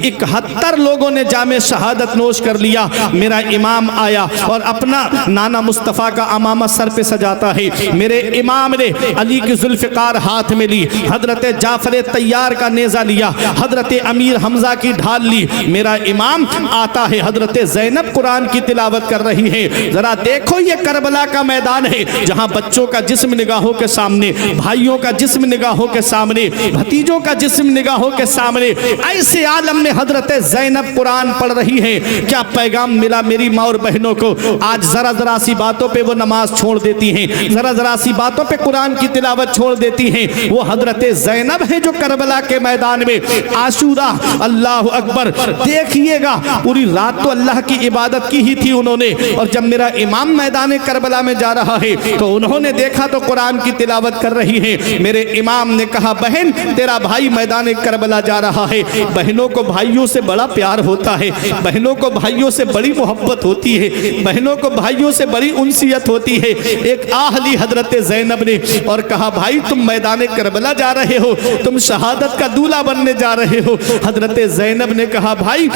71 लोगों ने जामे शहादत नोश कर लिया। मेरा इमाम आया और अपना नाना मुस्तफ़ा का अमामा सर पे सजाता है। मेरे इमाम ने अली की जुल्फ़िकार हाथ में ली, हजरत जाफर तैयार का नेज़ा लिया, हजरत अमीर हमजा की ढाल ली। मेरा इमाम आता है, हजरत ज़ैनब कुरान की तिलावत कर रही है। जरा देखो ये करबला का मैदान है जहां बच्चों का जिस्म निगाहों के सामने, भाइयों का जिस्म निगाहों के सामने, भतीजों का जिस्म निगाहों के सामने, ऐसे आलम में हजरत ज़ैनब कुरान पढ़ रही है। क्या पैगाम मिला मेरी माँ और बहनों को। आज जरा जरा सी बातों पे वो नमाज छोड़ देती हैं, जरा जरा सी बातों पे कुरान की तिलावत छोड़ देती हैं। वो हजरत ज़ैनब है जो करबला के मैदान में आशूरा, अल्लाह अकबर, देखिएगा पूरी रात तो अल्लाह की इबादत की ही थी उन्होंने। और जब मेरा इमाम मैदान करबला में जा रहा है तो उन्होंने देखा तो कुरान की तिलावत कर रही है। मेरे इमाम ने कहा बहन तेरा भाई मैदान करबला जा रहा है। बहनों को भाइयों से बड़ा प्यार होता है, बहनों को भाइयों से बड़ी मोहब्बत होती है, बहनों को भाइयों से बड़ी उनसियत होती है। एक आह ली हजरत ज़ैनब ने और कहा भाई तुम मैदान करबला जा रहे हो, तुम शहादत का दूल्हा बनने जा रहे हो। हजरत ज़ैनब ने कहा भाई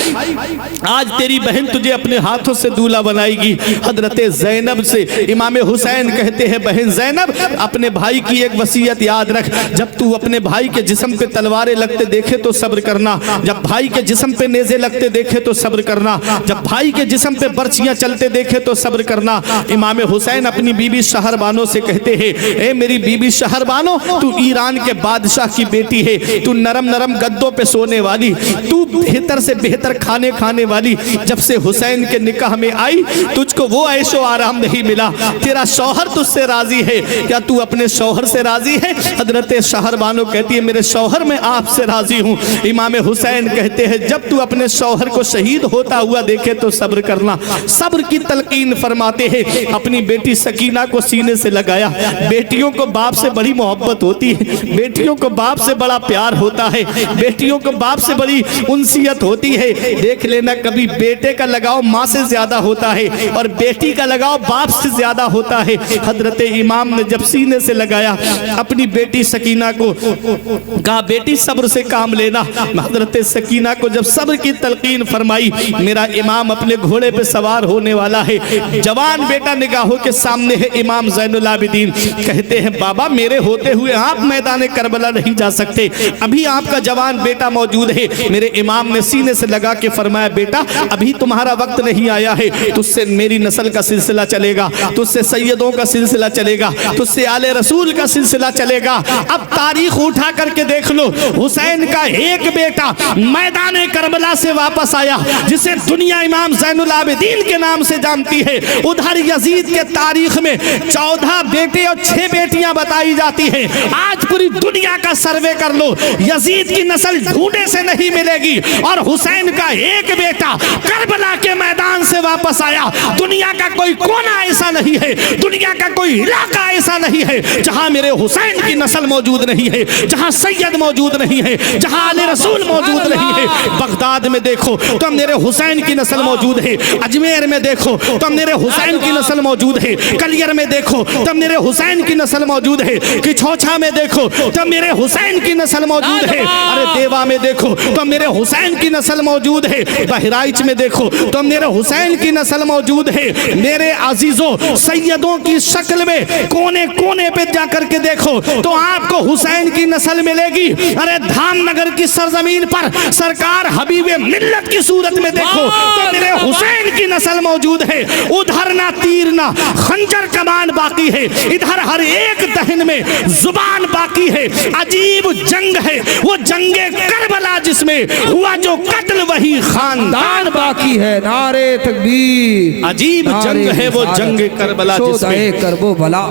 आज तेरी बहन तुझे अपने हाथों से दूल्हा बनाएगी। हजरत ज़ैनब से इमाम हुसैन कहते हैं बहन ज़ैनब अपने भाई की एक वसीयत याद रख, जब तू अपने भाई के जिस्म पे तलवारें लगते देखे तो सब्र करना, जब भाई के जिस्म पे नेज़े लगते देखे तो सब्र करना, जब भाई के जिस्म पे बर्छियां चलते देखे तो सब्र करना। इमाम हुसैन अपनी बीबी शहरबानो से कहते हैं ए मेरी बीबी शहरबानो, तू ईरान के बादशाह की बेटी है, तू नरम नरम गद्दों पे सोने वाली, तू बेहतर से बेहतर खाने खाने वाली। जब से हुसैन के निकाह में आई तुझको वो ऐशो आराम नहीं मिला, तेरा शौहर तुझसे राजी है, क्या तू अपने शौहर से राजी है। हजरत शहरबानो कहती है मेरे शौहर मैं आपसे राजी हूँ। इमाम हुसैन कहते हैं जब तू अपने शौहर को शहीद होता हुआ देखे तो सब्र करना। सब्र की तलकीन फरमाते हैं, अपनी बेटी सकीना को सीने से लगाया। बेटियों को बाप से बड़ी मोहब्बत होती है, बेटियों को बाप से बड़ा प्यार होता है, बेटियों को बाप से बड़ी उनसियत होती है। देख लेना कभी बेटे का लगाव माँ से ज्यादा होता है और बेटी का लगाव बाप से ज्यादा होता है। हजरत इमाम ने जब सीने से लगाया अपनी बेटी सकीना को, कहा बेटी सब्र से काम लेना। हजरत सकीना को जब सब्र की तलकीन फरमाई, मेरा इमाम अपने घोड़े पे सवार होने वाला है, जवान बेटा निगाहों के सामने है। इमाम ज़ैनुल आबिदीन कहते हैं बाबा मेरे होते हुए आप मैदान करबला नहीं जा सकते, अभी आपका जवान बेटा मौजूद है। मेरे इमाम ने सीने से लगा के फरमाया बेटा अभी तुम्हारा वक्त नहीं आया है, तुझसे मेरी नस्ल का सिलसिला चलेगा, तुझसे सैयदों का सिलसिला चलेगा, तुझसे आले रसूल का सिलसिला चलेगा। अब तारीख उठा करके देख लो, हुसैन का एक बेटा मैदान करबला से वापस आया जिसे दुनिया इमाम ज़ैनुल आबिदीन के नाम से जानती है। उधर यजीद के तारीख में 14 बेटे और 6 बेटियां बताई जाती हैं। आज पूरी दुनिया का सर्वे कर लो, यजीद की नस्ल ढूंढे से नहीं मिलेगी और हुसैन का एक बेटा करबला के मैदान से वापस आया। दुनिया का कोई कोना ऐसा नहीं है, दुनिया का कोई इलाका ऐसा नहीं है जहां मेरे हुसैन की नस्ल मौजूद नहीं है, जहां सैयद मौजूद नहीं है, जहां आले रसूल मौजूद नहीं है। बगदाद में देखो तो मेरे हुसैन की नस्ल मौजूद है, अजमेर में देखो तो मेरे हुसैन की नस्ल मौजूद है, कलियर में देखो तो मेरे हुसैन की नस्ल मौजूद है, किछोछा में देखो तो मेरे हुसैन की नस्ल मौजूद है, अरे देवा में देखो तो मेरे हुसैन की नस्ल मौजूद है, बहराइच में देखो तो मेरे हुसैन की नस्ल मौजूद है। मेरे अजीजों सैयदों की शक्ल में कोने कोने पे जाकर के देखो तो आपको हुसैन की नस्ल मिलेगी। अरे धामनगर की सरजमीन पर सरकार हबीबे मिल्लत की सूरत में देखो तो मेरे हुसैन हुसैन की नस्ल मौजूद है। उधर ना तीर ना खंजर कमान बाकी है, इधर हर एक दहन में जुबान बाकी है। अजीब जंग है वो जंगे करबला जिसमें हुआ जो कत्ल वही खानदान बाकी है। नारे तकबीर। अजीब जंग है वो जंगे करबला जिसमें करबो भला।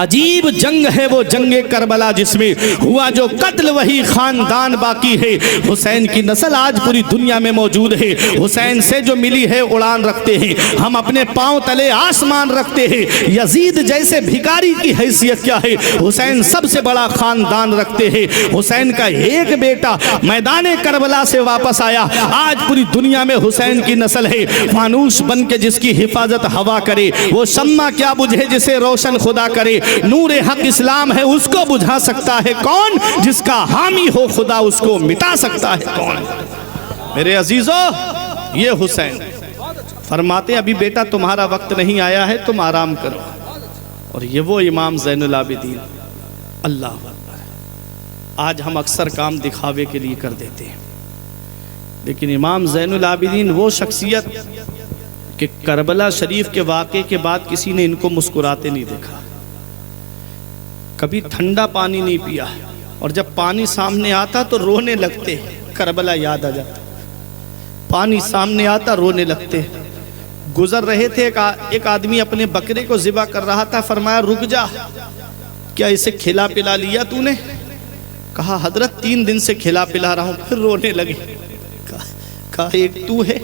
अजीब जंग है वो जंगे करबला जिसमें हुआ जो कत्ल वही खानदान बाकी है। हुसैन की नस्ल आज पूरी दुनिया में मौजूद है। हुसैन से जो मिली है उड़ान रखते हैं, हम अपने पांव तले आसमान रखते हैं। यजीद जैसे भिखारी की हैसियत क्या है, हुसैन सबसे बड़ा खानदान रखते हैं। हुसैन का एक बेटा मैदान करबला से वापस आया, आज पूरी दुनिया में हुसैन की नस्ल है। फानूस बन के जिसकी हिफाजत हवा करे, वो शम्मा क्या बुझे जिसे रोशन खुदा करे। नूर हक इस्लाम है उसको बुझा सकता है कौन, जिसका हामी हो खुदा उसको मिटा सकता है कौन। मेरे अजीजों, ये हुसैन फरमाते अभी बेटा तुम्हारा वक्त नहीं आया है, तुम आराम करो। और ये वो इमाम ज़ैनुल आबिदीन, अल्लाह अकबर। आज हम अक्सर काम दिखावे के लिए कर देते हैं, लेकिन इमाम ज़ैनुल आबिदीन वो शख्सियत कि करबला शरीफ के वाक़े के बाद किसी ने इनको मुस्कुराते नहीं देखा, कभी ठंडा पानी नहीं पिया, और जब पानी सामने आता तो रोने लगते। करबला याद आ जाता, पानी सामने आता रोने लगते। गुजर रहे थे, एक आदमी अपने बकरे को ज़िबा कर रहा था, फरमाया रुक जा, क्या इसे खिला पिला लिया तूने? कहा हजरत 3 दिन से खिला पिला रहा हूँ। फिर रोने लगे। कहा एक तू है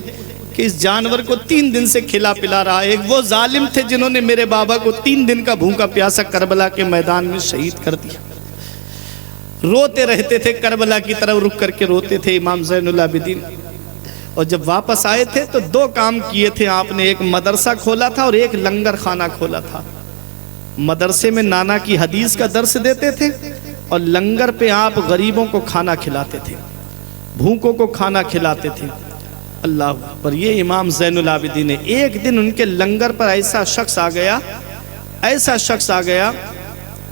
कि इस जानवर को 3 दिन से खिला पिला रहा है। एक वो जालिम थे जिन्होंने मेरे बाबा को 3 दिन का भूखा प्यासा करबला के मैदान में शहीद कर दिया। रोते रहते थे, करबला की तरफ रुक करके रोते थे इमाम ज़ैनुल आबिदीन। और जब वापस आए थे तो 2 काम किए थे आपने, एक मदरसा खोला था और एक लंगर खाना खोला था। मदरसे में नाना की हदीस का दर्स देते थे और लंगर पे आप गरीबों को खाना खिलाते थे, भूखों को खाना खिलाते थे। अल्लाह पर ये इमाम ज़ैनुल आबिदीन ने एक दिन उनके लंगर पर ऐसा शख्स आ गया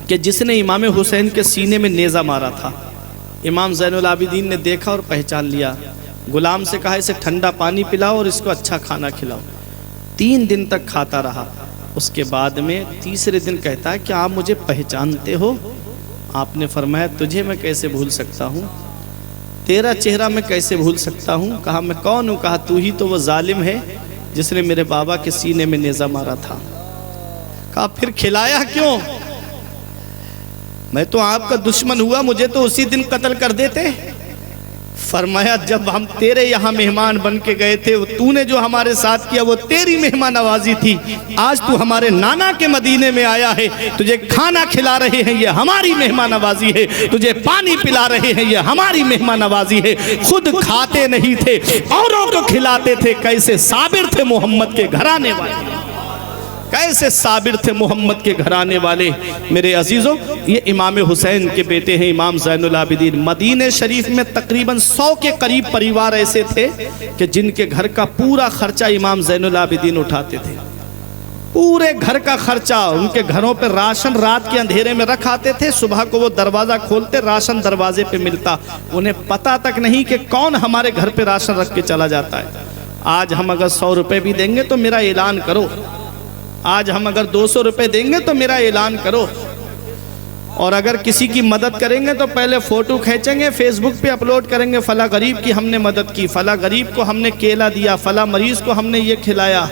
कि जिसने इमाम हुसैन के सीने में नेज़ा मारा था। इमाम ज़ैनुल आबिदीन ने देखा और पहचान लिया। गुलाम से कहा इसे ठंडा पानी पिलाओ और इसको अच्छा खाना खिलाओ। 3 दिन तक खाता रहा। उसके बाद में तीसरे दिन कहता है कि आप मुझे पहचानते हो? आपने फरमाया तुझे मैं कैसे भूल सकता हूँ, तेरा चेहरा मैं कैसे भूल सकता हूँ। कहा मैं कौन हूँ? कहा तू ही तो वो जालिम है जिसने मेरे बाबा के सीने में नेज़ा मारा था। कहा फिर खिलाया क्यों? मैं तो आपका दुश्मन हुआ, मुझे तो उसी दिन कत्ल कर देते। फरमाया जब हम तेरे यहाँ मेहमान बन के गए थे, तूने जो हमारे साथ किया वो तेरी मेहमान नवाजी थी। आज तू हमारे नाना के मदीने में आया है, तुझे खाना खिला रहे हैं ये हमारी मेहमान नवाजी है, तुझे पानी पिला रहे हैं ये हमारी मेहमान नवाजी है। खुद खाते नहीं थे, औरों को खिलाते थे। कैसे साबिर थे मोहम्मद के घराने वाले, कैसे साबिर थे मोहम्मद के घराने वाले। मेरे अजीज़ों, ये इमाम हुसैन के बेटे हैं इमाम ज़ैनुल आबिदीन। मदीने शरीफ में तकरीबन 100 के करीब परिवार ऐसे थे कि जिनके घर का पूरा खर्चा इमाम ज़ैनुल आबिदीन उठाते थे। पूरे घर का खर्चा, उनके घरों पर राशन रात के अंधेरे में रख आते थे। सुबह को वो दरवाज़ा खोलते, राशन दरवाजे पे मिलता। उन्हें पता तक नहीं कि कौन हमारे घर पे राशन रख के चला जाता है। आज हम अगर 100 रुपये भी देंगे तो मेरा ऐलान करो, आज हम अगर 200 रुपये देंगे तो मेरा ऐलान करो। और अगर किसी की मदद करेंगे तो पहले फ़ोटो खींचेंगे, फेसबुक पे अपलोड करेंगे, फला गरीब की हमने मदद की, फला गरीब को हमने केला दिया, फला मरीज़ को हमने ये खिलाया,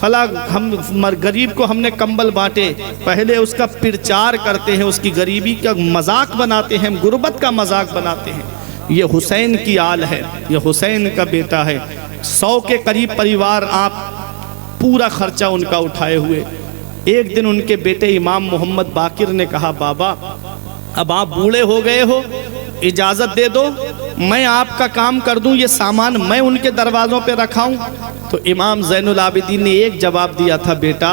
फला हम गरीब को हमने कंबल बांटे। पहले उसका प्रचार करते हैं, उसकी गरीबी का मजाक बनाते हैं, गुर्बत का मजाक बनाते हैं। ये हुसैन की आल है, ये हुसैन का बेटा है। 100 के करीब परिवार आप पूरा खर्चा उनका उठाए हुए। एक दिन उनके बेटे इमाम मोहम्मद बाकिर ने कहा बाबा अब आप बूढ़े हो गए हो, इजाज़त दे दो, मैं आपका काम कर दूं, ये सामान मैं उनके दरवाज़ों पे रखाऊं। तो इमाम ज़ैनुल आबिदीन ने एक जवाब दिया था, बेटा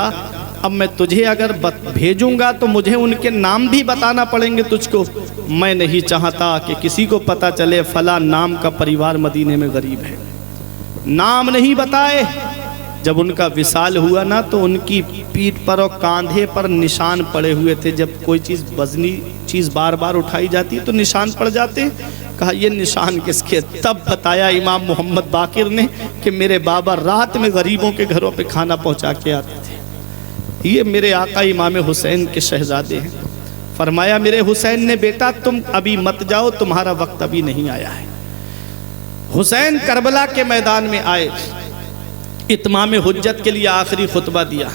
अब मैं तुझे अगर भेजूंगा तो मुझे उनके नाम भी बताना पड़ेंगे तुझको। मैं नहीं चाहता कि किसी को पता चले फला नाम का परिवार मदीने में गरीब है। नाम नहीं बताए। जब उनका विसाल हुआ ना तो उनकी पीठ पर और कांधे पर निशान पड़े हुए थे। जब कोई चीज़ वजनी चीज़ बार बार उठाई जाती तो निशान पड़ जाते। कहा ये निशान किसके? तब बताया इमाम मोहम्मद बाकिर ने कि मेरे बाबा रात में गरीबों के घरों पे खाना पहुंचा के आते थे। ये मेरे आका इमाम हुसैन के शहजादे हैं। फरमाया मेरे हुसैन ने, बेटा तुम अभी मत जाओ, तुम्हारा वक्त अभी नहीं आया है। हुसैन करबला के मैदान में आए, इत्माम हुज्जत के लिए आखिरी खुतबा दिया।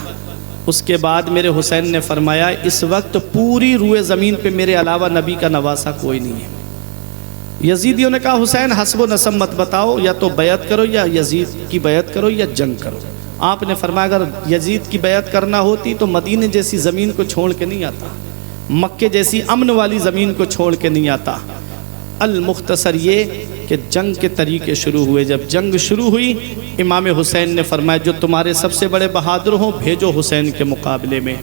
उसके बाद मेरे हुसैन ने फरमाया इस वक्त पूरी रूए ज़मीन पे मेरे अलावा नबी का नवासा कोई नहीं है। यजीदियों ने कहा हुसैन हस्ब नसब मत बताओ, या तो बैत करो या यजीद की बैत करो या जंग करो। आपने फरमाया अगर यजीद की बैत करना होती तो मदीने जैसी ज़मीन को छोड़ के नहीं आता, मक्के जैसी अमन वाली ज़मीन को छोड़ के नहीं आता। अल मुख्तसर ये कि जंग के तरीके शुरू हुए। जब जंग शुरू हुई इमाम हुसैन ने फरमाया जो तुम्हारे सबसे बड़े बहादुर हों भेजो हुसैन के मुकाबले में।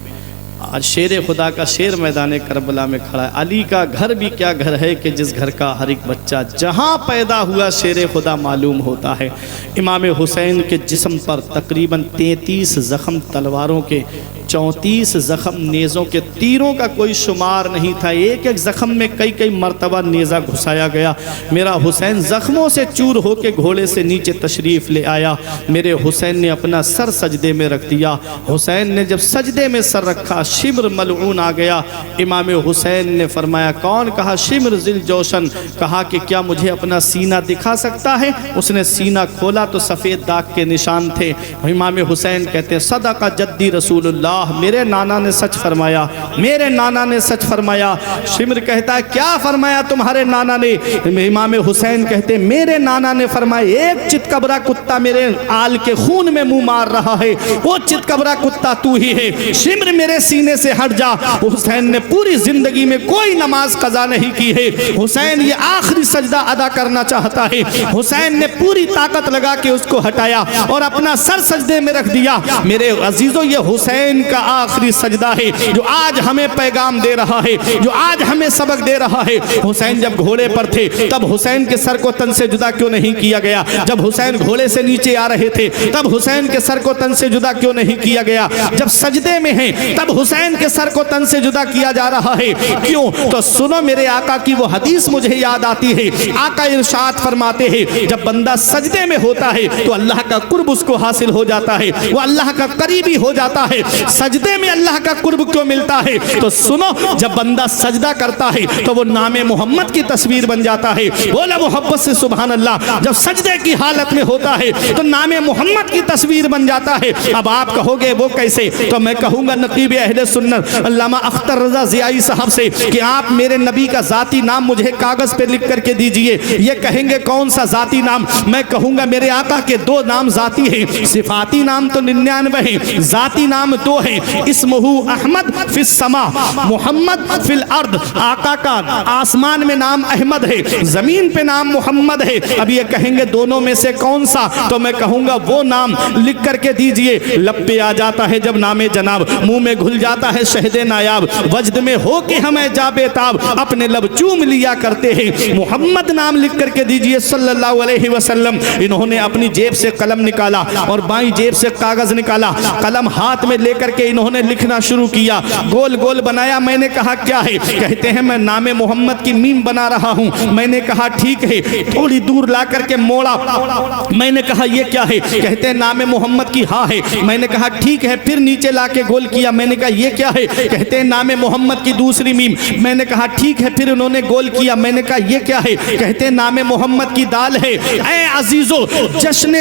आज शेर खुदा का शेर मैदान करबला में खड़ा है। अली का घर भी क्या घर है कि जिस घर का हर एक बच्चा जहाँ पैदा हुआ शेर खुदा मालूम होता है। इमाम हुसैन के जिस्म पर तकरीबन 33 ज़ख़म तलवारों के, 34 ज़ख़म नेज़ों के, तीरों का कोई शुमार नहीं था। एक एक ज़ख़म में कई कई मरतबा नेज़ा घुसाया गया। मेरा हुसैन ज़ख़मों से चूर होकर घोड़े से नीचे तशरीफ़ ले आया। मेरे हुसैन ने अपना सर सजदे में रख दिया। हुसैन ने जब सजदे में सर रखा शिम्र मलऊन आ गया। इमाम हुसैन ने फरमाया कौन? कहा शिम्र जिल जोशन। कहा कि क्या मुझे अपना सीना दिखा सकता है? उसने सीना खोला तो सफ़ेद दाग के निशान थे। इमाम हुसैन कहते हैं सदका जद्दी रसूलुल्लाह, मेरे नाना ने सच फरमाया, मेरे नाना ने सच फरमाया। शिम्र कहता है क्या फरमाया तुम्हारे नाना ने? इमाम हुसैन कहते हैं मेरे नाना ने फरमाया एक चितकबरा कुत्ता मेरे आल के खून में मुंह मार रहा है, वो चितकबरा कुत्ता तू ही है। शिम्र मेरे सीने से हट जा। हुसैन ने पूरी जिंदगी में कोई नमाज कज़ा नहीं की है। हुसैन ये आखिरी सजदा अदा करना चाहता है। हुसैन ने पूरी ताकत लगा के उसको हटाया और अपना सर सजदे में रख दिया। मेरे अजीजों ये हुसैन का आखिरी सजदा है जो आज हमें पैगाम दे रहा है, जो आज हमें सबक दे रहा है। हुसैन जब घोड़े पर थे तब हुसैन के सर को तन से जुदा क्यों नहीं किया गया? जब हुसैन घोड़े से नीचे आ रहे थे तब हुसैन के सर को तन से जुदा क्यों नहीं किया गया? जब सजदे में हैं तब हुसैन के सर को तन से जुदा किया जा रहा है क्यों? तो सुनो मेरे आका की वो हदीस मुझे याद आती है। आका इरशाद फरमाते हैं जब बंदा सजदे में होता है तो अल्लाह का कुर्ब उसको हासिल हो जाता है, वो अल्लाह का करीबी हो जाता है। सजदे में अल्लाह का कुर्ब क्यों मिलता है? तो सुनो जब बंदा सजदा करता है तो वो नामे मोहम्मद की तस्वीर बन जाता है। बोला मोहब्बत से सुभान अल्लाह। जब सजदे की हालत में होता है तो नामे मोहम्मद की तस्वीर बन जाता है। अब आप कहोगे वो कैसे? तो मैं कहूँगा नकीब अहले सुन्नत अल्लामा अख्तर रज़ा ज़ियाई साहब से कि आप मेरे नबी का ज़ाती नाम मुझे कागज़ पे लिख करके दीजिए। ये कहेंगे कौन सा ज़ाती नाम? मैं कहूँगा मेरे आका के 2 नाम ज़ाती हैं, सिफाती नाम तो 99 हैं, ज़ाती नाम 2 हैं। इस्मुहु अहमद फिस समा, मोहम्मद फिल अर्द। आका का आसमान में नाम अहमद है, ज़मीन पे नाम मोहम्मद है। अब ये कहेंगे दोनों में से कौन सा? तो मैं कहूँगा वो नाम लिख करके दीजिए। लब पे आ जाता है जब नामे जनाब, मुँह में घुल जाता है शहदे नायाब, वजद में हो के हमें जा बेताब, अपने लब चूम लिया करते हैं। मोहम्मद नाम लिख करके दीजिए सल्लल्लाहु अलैहि वसल्लम। इन्होंने अपनी जेब से कलम निकाला और बाईं जेब से कागज निकाला, कलम हाथ में लेकर के इन्होंने लिखना शुरू किया। गोल गोल बनाया। मैंने कहा क्या है? कहते हैं मैं नामे मोहम्मद की मीम बना रहा हूँ। मैंने कहा ठीक है। थोड़ी दूर ला करके मोड़ा। मैंने कहा ये क्या है? कहते हैं नामे मोहम्मद की हा है। मैंने कहा ठीक है। फिर नीचे ला के गोल किया। मैंने कहा ये क्या है? कहते हैं नामे मोहम्मद की दूसरी मीम। मैंने कहा ठीक है। फिर उन्होंने गोल किया। मैंने कहा ये क्या है? कहते हैं नामे मोहम्मद की दाल है। ऐ अजीजों, जश्न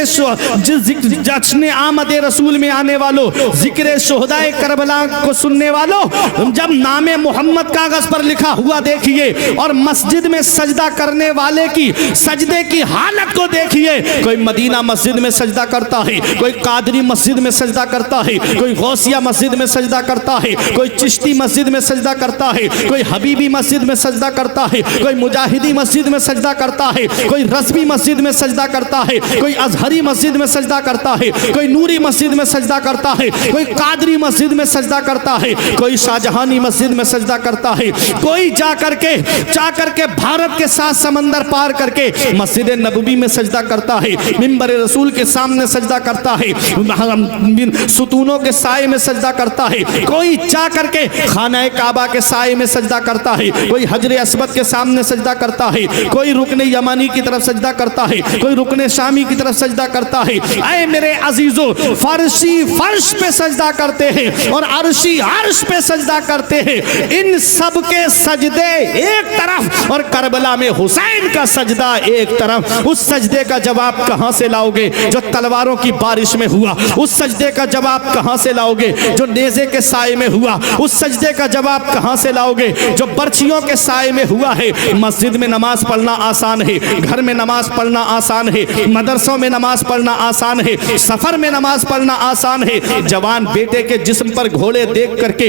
आमद रसूल में आने वालों, जिक्र शोहदाए करबला को सुनने वालों, जब नामे मोहम्मद कागज पर लिखा हुआ देखिए और मस्जिद में सजदा करने वाले की सजदे की हालत को देखिए। कोई मदीना मस्जिद में सजदा करता है, कोई कादरी मस्जिद में सजदा करता है, कोई गौसिया मस्जिद में सजदा करता है, कोई चिश्ती मस्जिद में सजदा करता है, कोई हबीबी मस्जिद में सजदा करता है, कोई मुजाहिदी मस्जिद में सजदा करता है, कोई रज़वी मस्जिद में सजदा करता है, कोई अजहरी मस्जिद में सजदा करता है, कोई नूरी मस्जिद में सजदा करता है, कोई कादरी कादरी मस्जिद में सजदा करता है, कोई शाहजहानी मस्जिद में सजदा करता है, कोई जा करके भारत के साथ समंदर पार करके मस्जिद नबवी में सजदा करता है, मिंबर रसूल के सामने सजदा करता है, सुतूनों के साए में सजदा करता है, कोई जा करके खाना काबा के साए में सजदा करता है, कोई हजर अस्वद के सामने सजदा करता है, कोई रुकने यमानी की तरफ सजदा करता है, कोई रुकने शामी की तरफ सजदा करता है। ऐ मेरे अजीजों, फर्शी फर्श पे सजदा करते हैं और अर्शी अर्श पे सजदा करते हैं। इन सब के सजदे एक तरफ और करबला में हुसैन का सजदा एक तरफ। उस सजदे का जवाब कहां से लाओगे जो तलवारों की बारिश में हुआ? उस सजदे का जवाब कहां से लाओगे जो नेज़े के साए में हुआ? उस सजदे का जवाब कहां से लाओगे जो बर्छियों के साए में हुआ है? मस्जिद में नमाज पढ़ना आसान है, घर में नमाज पढ़ना आसान है, मदरसों में नमाज पढ़ना आसान है, सफर में नमाज पढ़ना आसान है। जवान बेटे के जिस्म पर घोड़े देख करके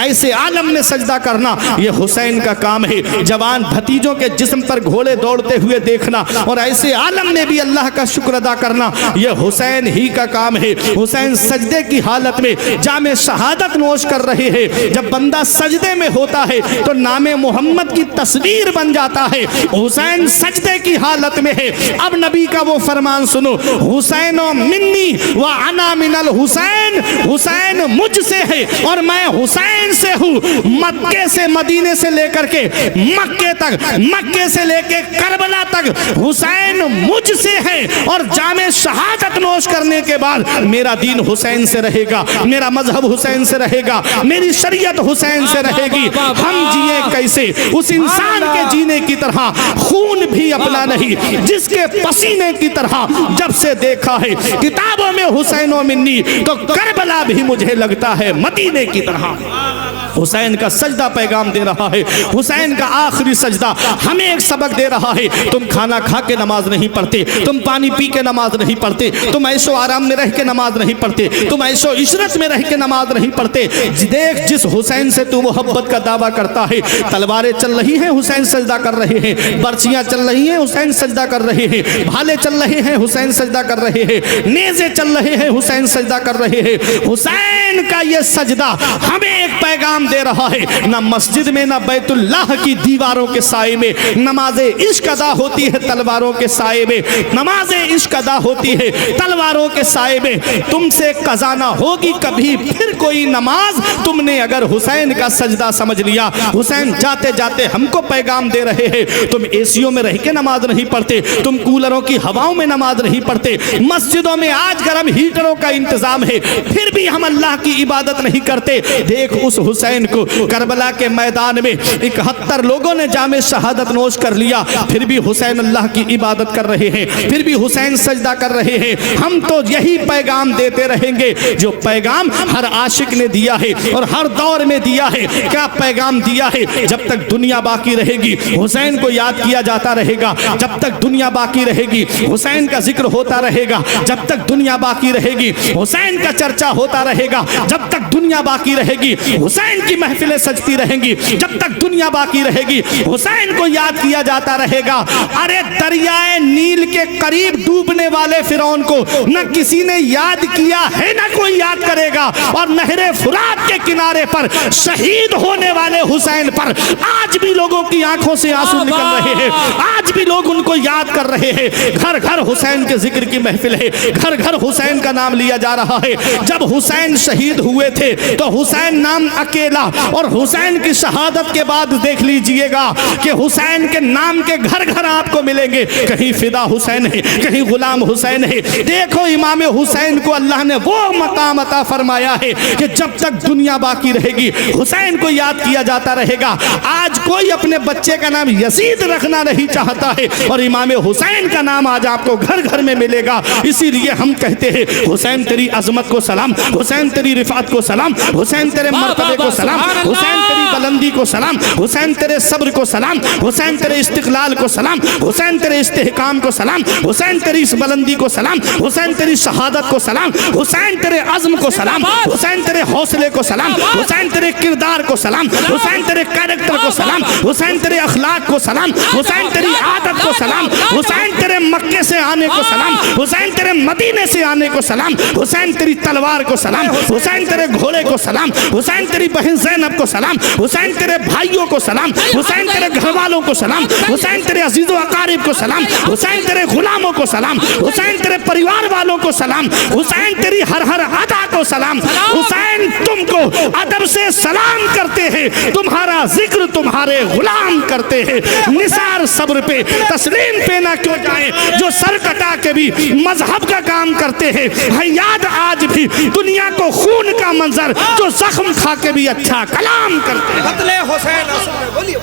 ऐसे आलम में सजदा करना यह हुसैन का काम है। जवान भतीजों के जिस्म पर घोड़े दौड़ते हुए देखना और ऐसे आलम में भी अल्लाह का शुक्र अदा करना यह हुसैन ही का काम है। हुसैन सजदे की हालत में जामे शहादत नोश कर रहे हैं। जब बंदा सजदे में होता है तो नामे मोहम्मद की तस्वीर बन जाता है। हुसैन सजदे की हालत में है। अब नबी का वो फरमान सुनो, हुसैनो मिन्नी व अना मिनल हुसैन, हुसैन मुझसे है और मैं हुसैन से हूँ। मक्के से मदीने से लेकर के मक्के तक, मक्के से लेकर करबला तक हुसैन मुझसे है और जामे शहादत नोश करने के बाद मेरा दीन हुसैन से रहेगा, मेरा मजहब हुसैन से रहेगा, मेरी शरीयत हुसैन से रहेगी। हम जिए कैसे? उस इंसान के जीने की तरह, खून भी अपना नहीं, जिसके पसीने की तरह। जब से देखा है किताबों में हुसैनो मिन्नी तो करबला भी मुझे लगता है मदीने की तरह। हुसैन का सजदा पैगाम दे रहा है। हुसैन का आखिरी सजदा हमें एक सबक दे रहा है। तुम खाना खा के नमाज नहीं पढ़ते, तुम पानी पी के नमाज नहीं पढ़ते, तुम ऐशो आराम में रह के नमाज नहीं पढ़ते, तुम ऐशो इशरत में रह के नमाज नहीं पढ़ते। देख, जिस हुसैन से तू मोहब्बत का दावा करता है, तलवारें चल रही हैं, हुसैन सजदा कर रहे हैं, बर्छियां चल रही हैं, हुसैन सजदा कर रहे हैं, भाले चल रहे हैं, हुसैन सजदा कर रहे हैं, नेज़े चल रहे हैं, हुसैन सजदा कर रहे हैं। हुसैन का ये सजदा हमें एक पैगाम दे रहा है। ना मस्जिद में ना बैतुल्लाह की दीवारों के साए में नमाज़े इश्क अदा होती है, तलवारों के साए में नमाज़े इश्क अदा होती है, तलवारों के साए में। तुमसे कज़ा ना होगी कभी फिर कोई नमाज, तुमने अगर हुसैन का सजदा समझ लिया। हुसैन जाते जाते हमको पैगाम दे रहे हैं, तुम एसियों में रह के नमाज नहीं पढ़ते, तुम कूलरों की हवाओं में नमाज नहीं पढ़ते, मस्जिदों में आज गर्म हीटरों का इंतजाम है, फिर भी हम अल्लाह की इबादत नहीं करते। देख उस हुसैन को, करबला के मैदान में 71 लोगों ने जामे शहादत नोश कर लिया, फिर भी हुसैन अल्लाह की इबादत कर रहे हैं, फिर भी हुसैन सजदा कर रहे हैं। हम तो यही पैगाम देते रहेंगे जो पैगाम हर आशिक ने दिया है और हर दौर में दिया है। क्या पैगाम दिया है? जब तक दुनिया बाकी रहेगी हुसैन को याद किया जाता रहेगा, जब तक दुनिया बाकी रहेगी हुसैन का जिक्र होता रहेगा, जब तक दुनिया बाकी रहेगी हुसैन का चर्चा होता रहेगा, जब तक दुनिया बाकी रहेगी हुसैन की महफिलें सजती रहेंगी, जब तक दुनिया बाकी रहेगी हुसैन को याद किया जाता रहेगा। अरे दरियाए नील के करीब डूबने वाले फिरौन को न किसी ने याद किया है, न कोई याद करेगा, और नहरे फुरात के किनारे पर शहीद होने वाले हुसैन पर आज भी लोगों की आंखों से आंसू निकल रहे हैं, आज भी लोग उनको याद कर रहे हैं। घर घर हुसैन के जिक्र की महफिल है, घर घर हुसैन का नाम लिया जा रहा है। जब हुसैन शहीद हुए थे तो हुसैन नाम अकेला, और हुसैन की शहादत के बाद देख लीजिएगा कि हुसैन के नाम के घर घर आपको मिलेंगे, कहीं फिदा हुसैन है, कहीं गुलाम हुसैन है। देखो इमाम हुसैन को अल्लाह ने वो मकाम अता फरमाया है कि जब तक दुनिया बाकी रहेगी हुसैन को याद किया जाता रहेगा। आज कोई अपने बच्चे का नाम यजीद रखना नहीं चाहता है और इमाम हुसैन का नाम आज आपको घर घर में मिलेगा। इसीलिए हम कहते हैं हुसैन तेरी अजमत को सलाम, हुसैन तेरी रिफात को सलाम, हुसैन तेरे मर्तबे को सलाम, हुसैन तेरी बुलंदी को सलाम, हुसैन तेरे सब्र को सलाम, हुसैन तेरे इस्तिक़लाल को सलाम, हुसैन तेरे इस्तेहकाम को सलाम, हुसैन तेरी इस बुलंदी को सलाम, हुसैन तेरी शहादत को सलाम, हुसैन तेरे अज़्म को सलाम, हुसैन तेरे हौसले को सलाम, हुसैन तेरे किरदार को सलाम, हुसैन तेरे कैरेक्टर को सलाम, हुसैन तेरे अखलाक को सलाम, हुसैन तेरी आदत को सलाम, हुसैन तेरे मक्के से आने को सलाम, हुसैन तेरे मदीने से आने को सलाम, हुसैन तेरी तलवार को सलाम, हुसैन तेरे घोड़े को सलाम, हुसैन तेरी बहन ज़ैनब को सलाम, हुसैन तेरे भाइयों को सलाम, हुसैन तेरे घर वालों को सलाम, हुसैन तेरे अजीज़ो अकारिब को सलाम, हुसैन तेरे गुलामों को सलाम, हुसैन तेरे परिवार वालों को सलाम, हुसैन तेरी हर हर अदा को सलाम। हुसैन तुमको अदब से सलाम करते हैं, तुम्हारा जिक्र तुम्हारे गुलाम करते हैं। निसार सब्र पे तस्लीम पे ना क्यों जाए जो सर कटा के भी मजहब का काम करते हैं। है याद आज भी दुनिया को खून का मंजर जो जख्म खा के भी अच्छा कलाम करते हैं। कत्ले हुसैन बोलिए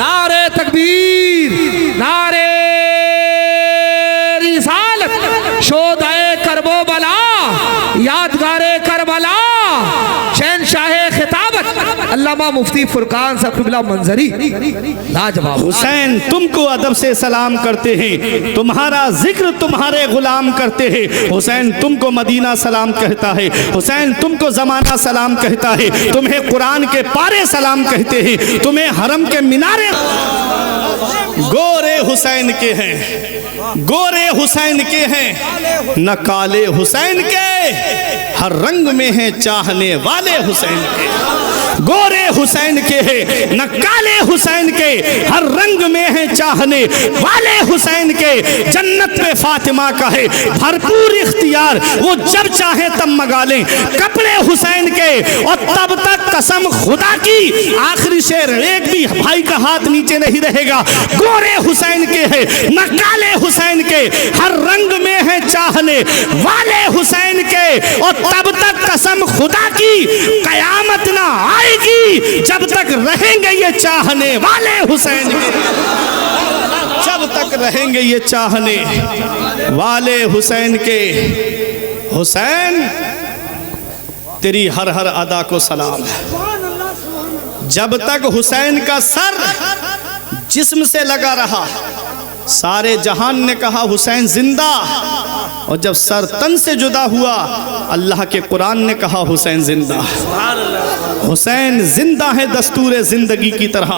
नारे तकबीर, नारे रिसालत, शोदाए करबो बला, यादगारे करबला, शहनशाहे खिताबत अल्लामा मुफ्ती फुरकान साहब क़िबला मंजरी लाजवाब। हुसैन तुमको अदब से सलाम करते हैं, तुम्हारा जिक्र तुम्हारे गुलाम करते हैं। हुसैन तुमको मदीना सलाम कहता है, हुसैन तुमको ज़माना सलाम कहता है, तुम्हें कुरान के पारे सलाम कहते हैं, तुम्हें हरम के मीनारे। गोरे हुसैन के हैं, गोरे हुसैन के हैं, न काले हुसैन के, हर रंग में हैं चाहने वाले हुसैन के। गोरे हुसैन के हैं, न काले हुसैन के, हर रंग में हैं चाहने वाले हुसैन के। जन्नत में फातिमा का है भरपूर इख्तियार, वो जब चाहे तब मंगा लें कपड़े हुसैन के। और तब तक कसम खुदा की, आखिरी शेर, एक भी भाई का हाथ नीचे नहीं रहेगा। गोरे हुसैन के हैं, न काले हुसैन के, हर रंग में हैं चाहने वाले हुसैन के। और तब तक कसम खुदा की, कयामत ना आएगी जब तक रहेंगे ये चाहने वाले हुसैन के। जब तक रहेंगे ये चाहने वाले हुसैन के। हुसैन तेरी हर हर अदा को सलाम। जब तक हुसैन का सर जिस्म से लगा रहा, सारे जहान ने कहा हुसैन जिंदा। और जब सर तन से जुदा हुआ, अल्लाह के कुरान ने कहा हुसैन जिंदा। हुसैन जिंदा है दस्तूर जिंदगी की तरह,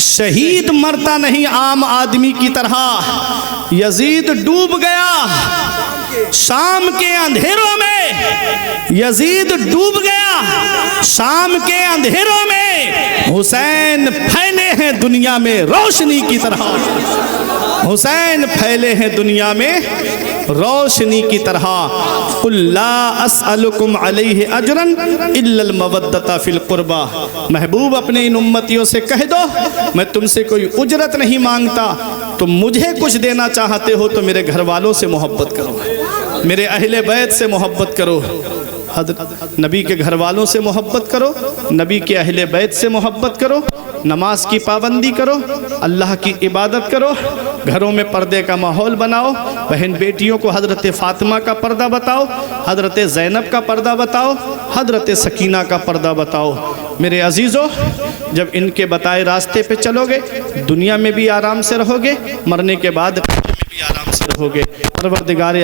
शहीद मरता नहीं आम आदमी की तरह। यजीद डूब गया शाम के अंधेरों में, यजीद डूब गया शाम के अंधेरों में। हुसैन फैले हैं दुनिया में रोशनी की तरह, हुसैन फैले हैं दुनिया में रोशनी की तरह। कुल्ला अस्अलुकुम अलैहि अजरन इल्लल मवद्दता फिल कुर्बा। महबूब अपने इन उम्मतियों से कह दो, मैं तुमसे कोई उजरत नहीं मांगता, तुम मुझे कुछ देना चाहते हो तो मेरे घर वालों से मोहब्बत करो, मेरे अहले बैत से मोहब्बत करो, नबी के घर वालों से मोहब्बत करो, नबी के अहले बैत से मोहब्बत करो, नमाज की पाबंदी करो, अल्लाह की इबादत करो, घरों में पर्दे का माहौल बनाओ, बहन बेटियों को हज़रत फ़ातिमा का पर्दा बताओ, हज़रत ज़ैनब का पर्दा बताओ, हज़रत सकीना का पर्दा बताओ। मेरे अजीज़ों, जब इनके बताए रास्ते पे चलोगे, दुनिया में भी आराम से रहोगे, मरने के बाद भी आराम से रहोगे। परवरदिगार